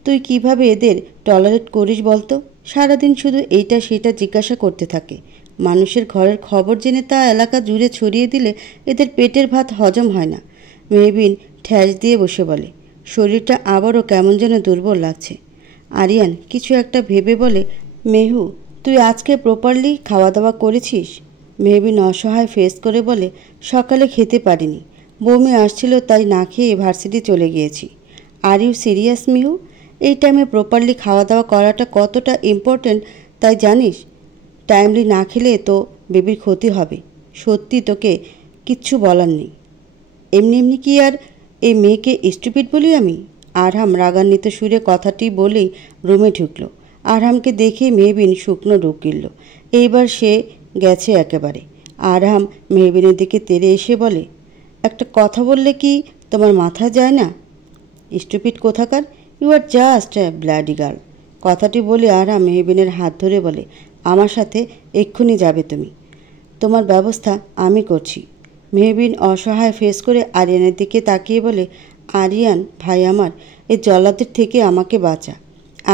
তুই কিভাবে এদের টলারেট করিস বলতো? সারাদিন শুধু এইটা সেটা জিজ্ঞাসা করতে থাকে। মানুষের ঘরের খবর জেনে তা এলাকা জুড়ে ছড়িয়ে দিলে এদের পেটের ভাত হজম হয় না। মেহবিন ঠ্যাস দিয়ে বসে বলে, শরীরটা আবারও কেমন যেন দুর্বল লাগছে। আরিয়ান কিছু একটা ভেবে বলে, মেহু, তুই আজকে প্রপারলি খাওয়া দাওয়া করেছিস? মেহবিন অসহায় ফেস করে বলে, সকালে খেতে পারিনি, বমি আসছিল তাই না খেয়ে ভার্সিটি চলে গিয়েছি। Are you serious Mihu? এই টাইমে প্রপারলি খাওয়া দাওয়া করাটা কতটা ইম্পর্ট্যান্ট তাই জানিস? টাইমলি না খেলে তো বেবির ক্ষতি হবে। সত্যি তোকে কিচ্ছু বলার নেই। এমনি এমনি কি আর এই মেয়েকে স্টুপিড বলি আমি? আরহাম রাগান্বিত সুরে কথাটি বলেই রুমে ঢুকল। আরহামকে দেখে মেহবিন শুকনো ঢুক গিলল। এইবার সে গেছে একেবারে। আরহাম মেহবিনের দিকে তেড়ে এসে বলে, একটা কথা বললে কি তোমার মাথা যায় না? স্টুপিড কোথাকার, you are just a bloody girl. কথাটি বলে আরহাম মেহবিনের হাত ধরে বলে, আমার সাথে এক্ষুনি যাবে তুমি, তোমার ব্যবস্থা আমি করছি। মেহবিন অসহায় ফেস করে আরিয়ানের দিকে তাকিয়ে বলে, আরিয়ান ভাই আমার, এই জল্লাদের থেকে আমাকে বাঁচা।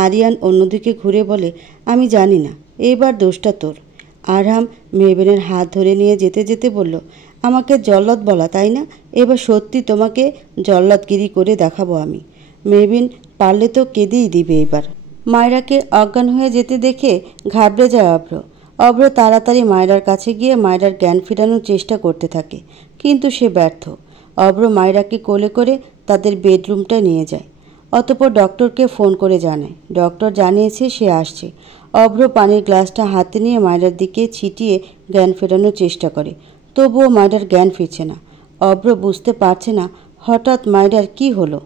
আরিয়ান অন্যদিকে ঘুরে বলে, আমি জানি না, এইবার দোষটা তোর। আরহাম মেহবিনের হাত ধরে নিয়ে যেতে যেতে বলল, আমাকে জল্লাদ বলা তাই না? এবার সত্যি তোমাকে জল্লাদগিরি করে দেখাবো আমি। মেহবিন পারলে তো কেঁদেই দিবে এবার। মায়রাকে অজ্ঞান হয়ে যেতে দেখে ঘাবড়ে যায় অভ্র। অভ্র তাড়াতাড়ি মায়রার কাছে গিয়ে মায়রার জ্ঞান ফেরানোর চেষ্টা করতে থাকে, কিন্তু সে ব্যর্থ। অভ্র মায়রাকে কোলে করে তাদের বেডরুমটায় নিয়ে যায়। অতঃপর ডক্টরকে ফোন করে জানায়। ডক্টর জানিয়েছে সে আসছে। অভ্র পানির গ্লাসটা হাতে নিয়ে মায়রার দিকে ছিটিয়ে জ্ঞান ফেরানোর চেষ্টা করে, তবুও মায়রার জ্ঞান ফিরছে না। অভ্র বুঝতে পারছে না হঠাৎ মায়রার কি হলো।